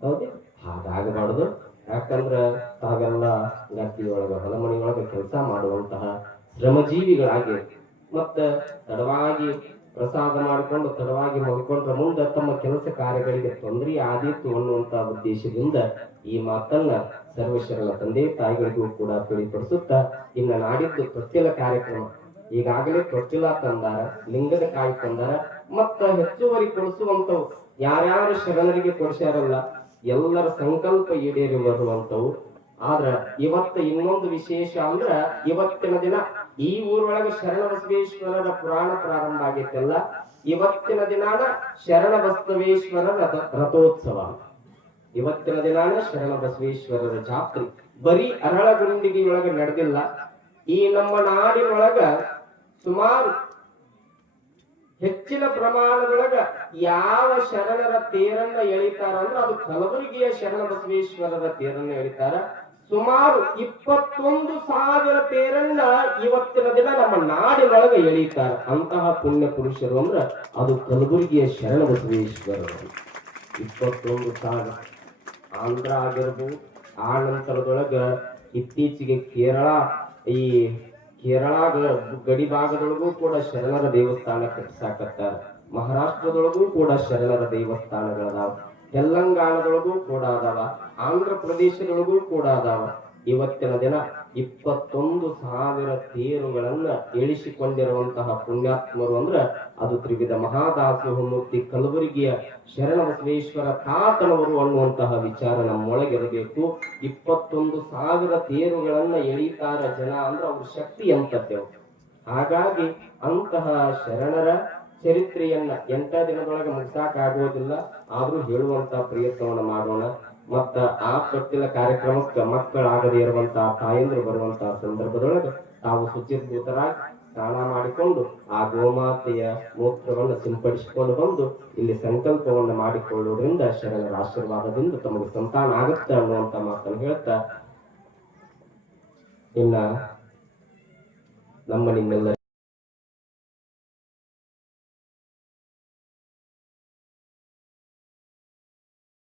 ಹೌದು, ಹಾಗಾಗಬಾರ್ದು. ಯಾಕಂದ್ರ ತಾವೆಲ್ಲ ಗದ್ದಿಯೊಳಗ ಹೊಲಮನಿಯೊಳಗ ಕೆಲಸ ಮಾಡುವಂತಹ ಶ್ರಮಜೀವಿಗಳಾಗಿ ಮತ್ತ ತಡವಾಗಿ ಪ್ರಸಾದ ಮಾಡಿಕೊಂಡು ತಡವಾಗಿ ಮಲ್ಕೊಂಡ್ರ ಮುಂದೆ ತಮ್ಮ ಕೆಲಸ ಕಾರ್ಯಗಳಿಗೆ ತೊಂದರೆ ಆದೀತು ಅನ್ನುವಂತ ಉದ್ದೇಶದಿಂದ ಈ ಮಾತನ್ನ ಸರ್ವಶರಣ ತಂದೆ ತಾಯಿಗಳಿಗೂ ಕೂಡ ತಿಳಿಪಡಿಸುತ್ತಾ, ಇನ್ನ ನಾಡಿದ್ದು ತೊಟ್ಟಿಲ ಕಾರ್ಯಕ್ರಮ ಈಗಾಗಲೇ ತೊಟ್ಟಿಲ ತಂದಾರ, ಲಿಂಗದ ಕಾಯಿ ತಂದಾರ, ಮತ್ತ ಹೆಚ್ಚುವರಿ ಕೊಡಿಸುವಂತವು ಯಾರ್ಯಾರು ಶರಣರಿಗೆ ಕೊಡಿಸ್ಯಾರಲ್ಲ ಎಲ್ಲರ ಸಂಕಲ್ಪ ಈಡೇರಿ ಬರುವಂತವು. ಆದ್ರ ಇವತ್ತ ಇನ್ನೊಂದು ವಿಶೇಷ ಅಂದ್ರ, ಇವತ್ತಿನ ದಿನ ಈ ಊರೊಳಗ ಶರಣ ಬಸವೇಶ್ವರರ ಪುರಾಣ ಪ್ರಾರಂಭ ಆಗೈತಲ್ಲ, ಇವತ್ತಿನ ದಿನಾನ ಶರಣ ಬಸವೇಶ್ವರರ ರಥೋತ್ಸವ. ಇವತ್ತಿನ ದಿನಾನ ಶರಣ ಬಸವೇಶ್ವರರ ಜಾತ್ರೆ ಬರೀ ಅರಳಗುಂಡಿಗೆಯೊಳಗ ನಡೆದಿಲ್ಲ. ಈ ನಮ್ಮ ನಾಡಿನೊಳಗ ಸುಮಾರು ಹೆಚ್ಚಿನ ಪ್ರಮಾಣದೊಳಗ ಯಾವ ಶರಣರ ತೇರನ್ನ ಎಳಿತಾರ ಅಂದ್ರ ಅದು ಕಲಬುರಗಿಯ ಶರಣ ಬಸವೇಶ್ವರರ ತೇರನ್ನ ಎಳಿತಾರ. ಸುಮಾರು 21,000 ತೇರನ್ನ ಇವತ್ತಿನ ದಿನ ನಮ್ಮ ನಾಡಿನೊಳಗ ಎಳೀತಾರ. ಅಂತಹ ಪುಣ್ಯ ಪುರುಷರು ಅಂದ್ರ ಅದು ಕಲಬುರಗಿಯ ಶರಣ ಬಸವೇಶ್ವರರು. 21,000 ಆಂಧ್ರ ಆಗಿರ್ಬೋದು. ಆ ನಂತರದೊಳಗ ಇತ್ತೀಚೆಗೆ ಕೇರಳ, ಈ ಕೇರಳ ಗಡಿ ಭಾಗದೊಳಗೂ ಕೂಡ ಶರಣರ ದೇವಸ್ಥಾನ ಕಟ್ಟಿಸಾಕತ್ತಾರ. ಮಹಾರಾಷ್ಟ್ರದೊಳಗೂ ಕೂಡ ಶರಣರ ದೇವಸ್ಥಾನಗಳದಾವ. ತೆಲಂಗಾಣದೊಳಗೂ ಕೂಡ ಅದಾವ. ಆಂಧ್ರ ಪ್ರದೇಶದೊಳಗೂ ಕೂಡ ಅದಾವ. ಇವತ್ತಿನ ದಿನ 21,000 ತೇರುಗಳನ್ನ ಇಳಿಸಿಕೊಂಡಿರುವಂತಹ ಪುಣ್ಯಾತ್ಮರು ಅಂದ್ರ ಅದು ತ್ರಿವಿಧ ಮಹಾದಾಸೋಹಮೂರ್ತಿ ಕಲಬುರಗಿಯ ಶರಣ ಬಸವೇಶ್ವರ ತಾತನವರು ಅನ್ನುವಂತಹ ವಿಚಾರ ನಮ್ಮೊಳಗಿರಬೇಕು. 21,000 ತೇರುಗಳನ್ನ ಎಳಿತಾರ ಜನ ಅಂದ್ರ ಅವ್ರ ಶಕ್ತಿ ಅಂತದ್ದೇವು. ಹಾಗಾಗಿ ಅಂತಹ ಶರಣರ ಚರಿತ್ರೆಯನ್ನ 8 ದಿನದೊಳಗೆ ಮುಗಿಸಾಕಾಗೋದಿಲ್ಲ. ಆದ್ರೂ ಹೇಳುವಂತ ಪ್ರಯತ್ನವನ್ನ ಮಾಡೋಣ. ಮತ್ತ ಆ ತೊಟ್ಟಿಲ ಕಾರ್ಯಕ್ರಮಕ್ಕೆ ಮಕ್ಕಳಾಗದೇ ಇರುವಂತಹ ತಾಯಂದ್ರು ಬರುವಂತಹ ಸಂದರ್ಭದೊಳಗೆ ತಾವು ಶುಚಿರ್ಭೂತರಾಗಿ ಸ್ನಾನ ಮಾಡಿಕೊಂಡು ಆ ಗೋಮಾತೆಯ ಮೂತ್ರವನ್ನು ಸಿಂಪಡಿಸಿಕೊಂಡು ಬಂದು ಇಲ್ಲಿ ಸಂಕಲ್ಪವನ್ನು ಮಾಡಿಕೊಳ್ಳುವುದರಿಂದ ಶರಣರ ಆಶೀರ್ವಾದದಿಂದ ತಮಗೆ ಸಂತಾನ ಆಗುತ್ತೆ ಅನ್ನುವಂತ ಮಾತನ್ನು ಹೇಳ್ತಾ ಇನ್ನ ನಮ್ಮ ನಿಮ್ಮೆಲ್ಲ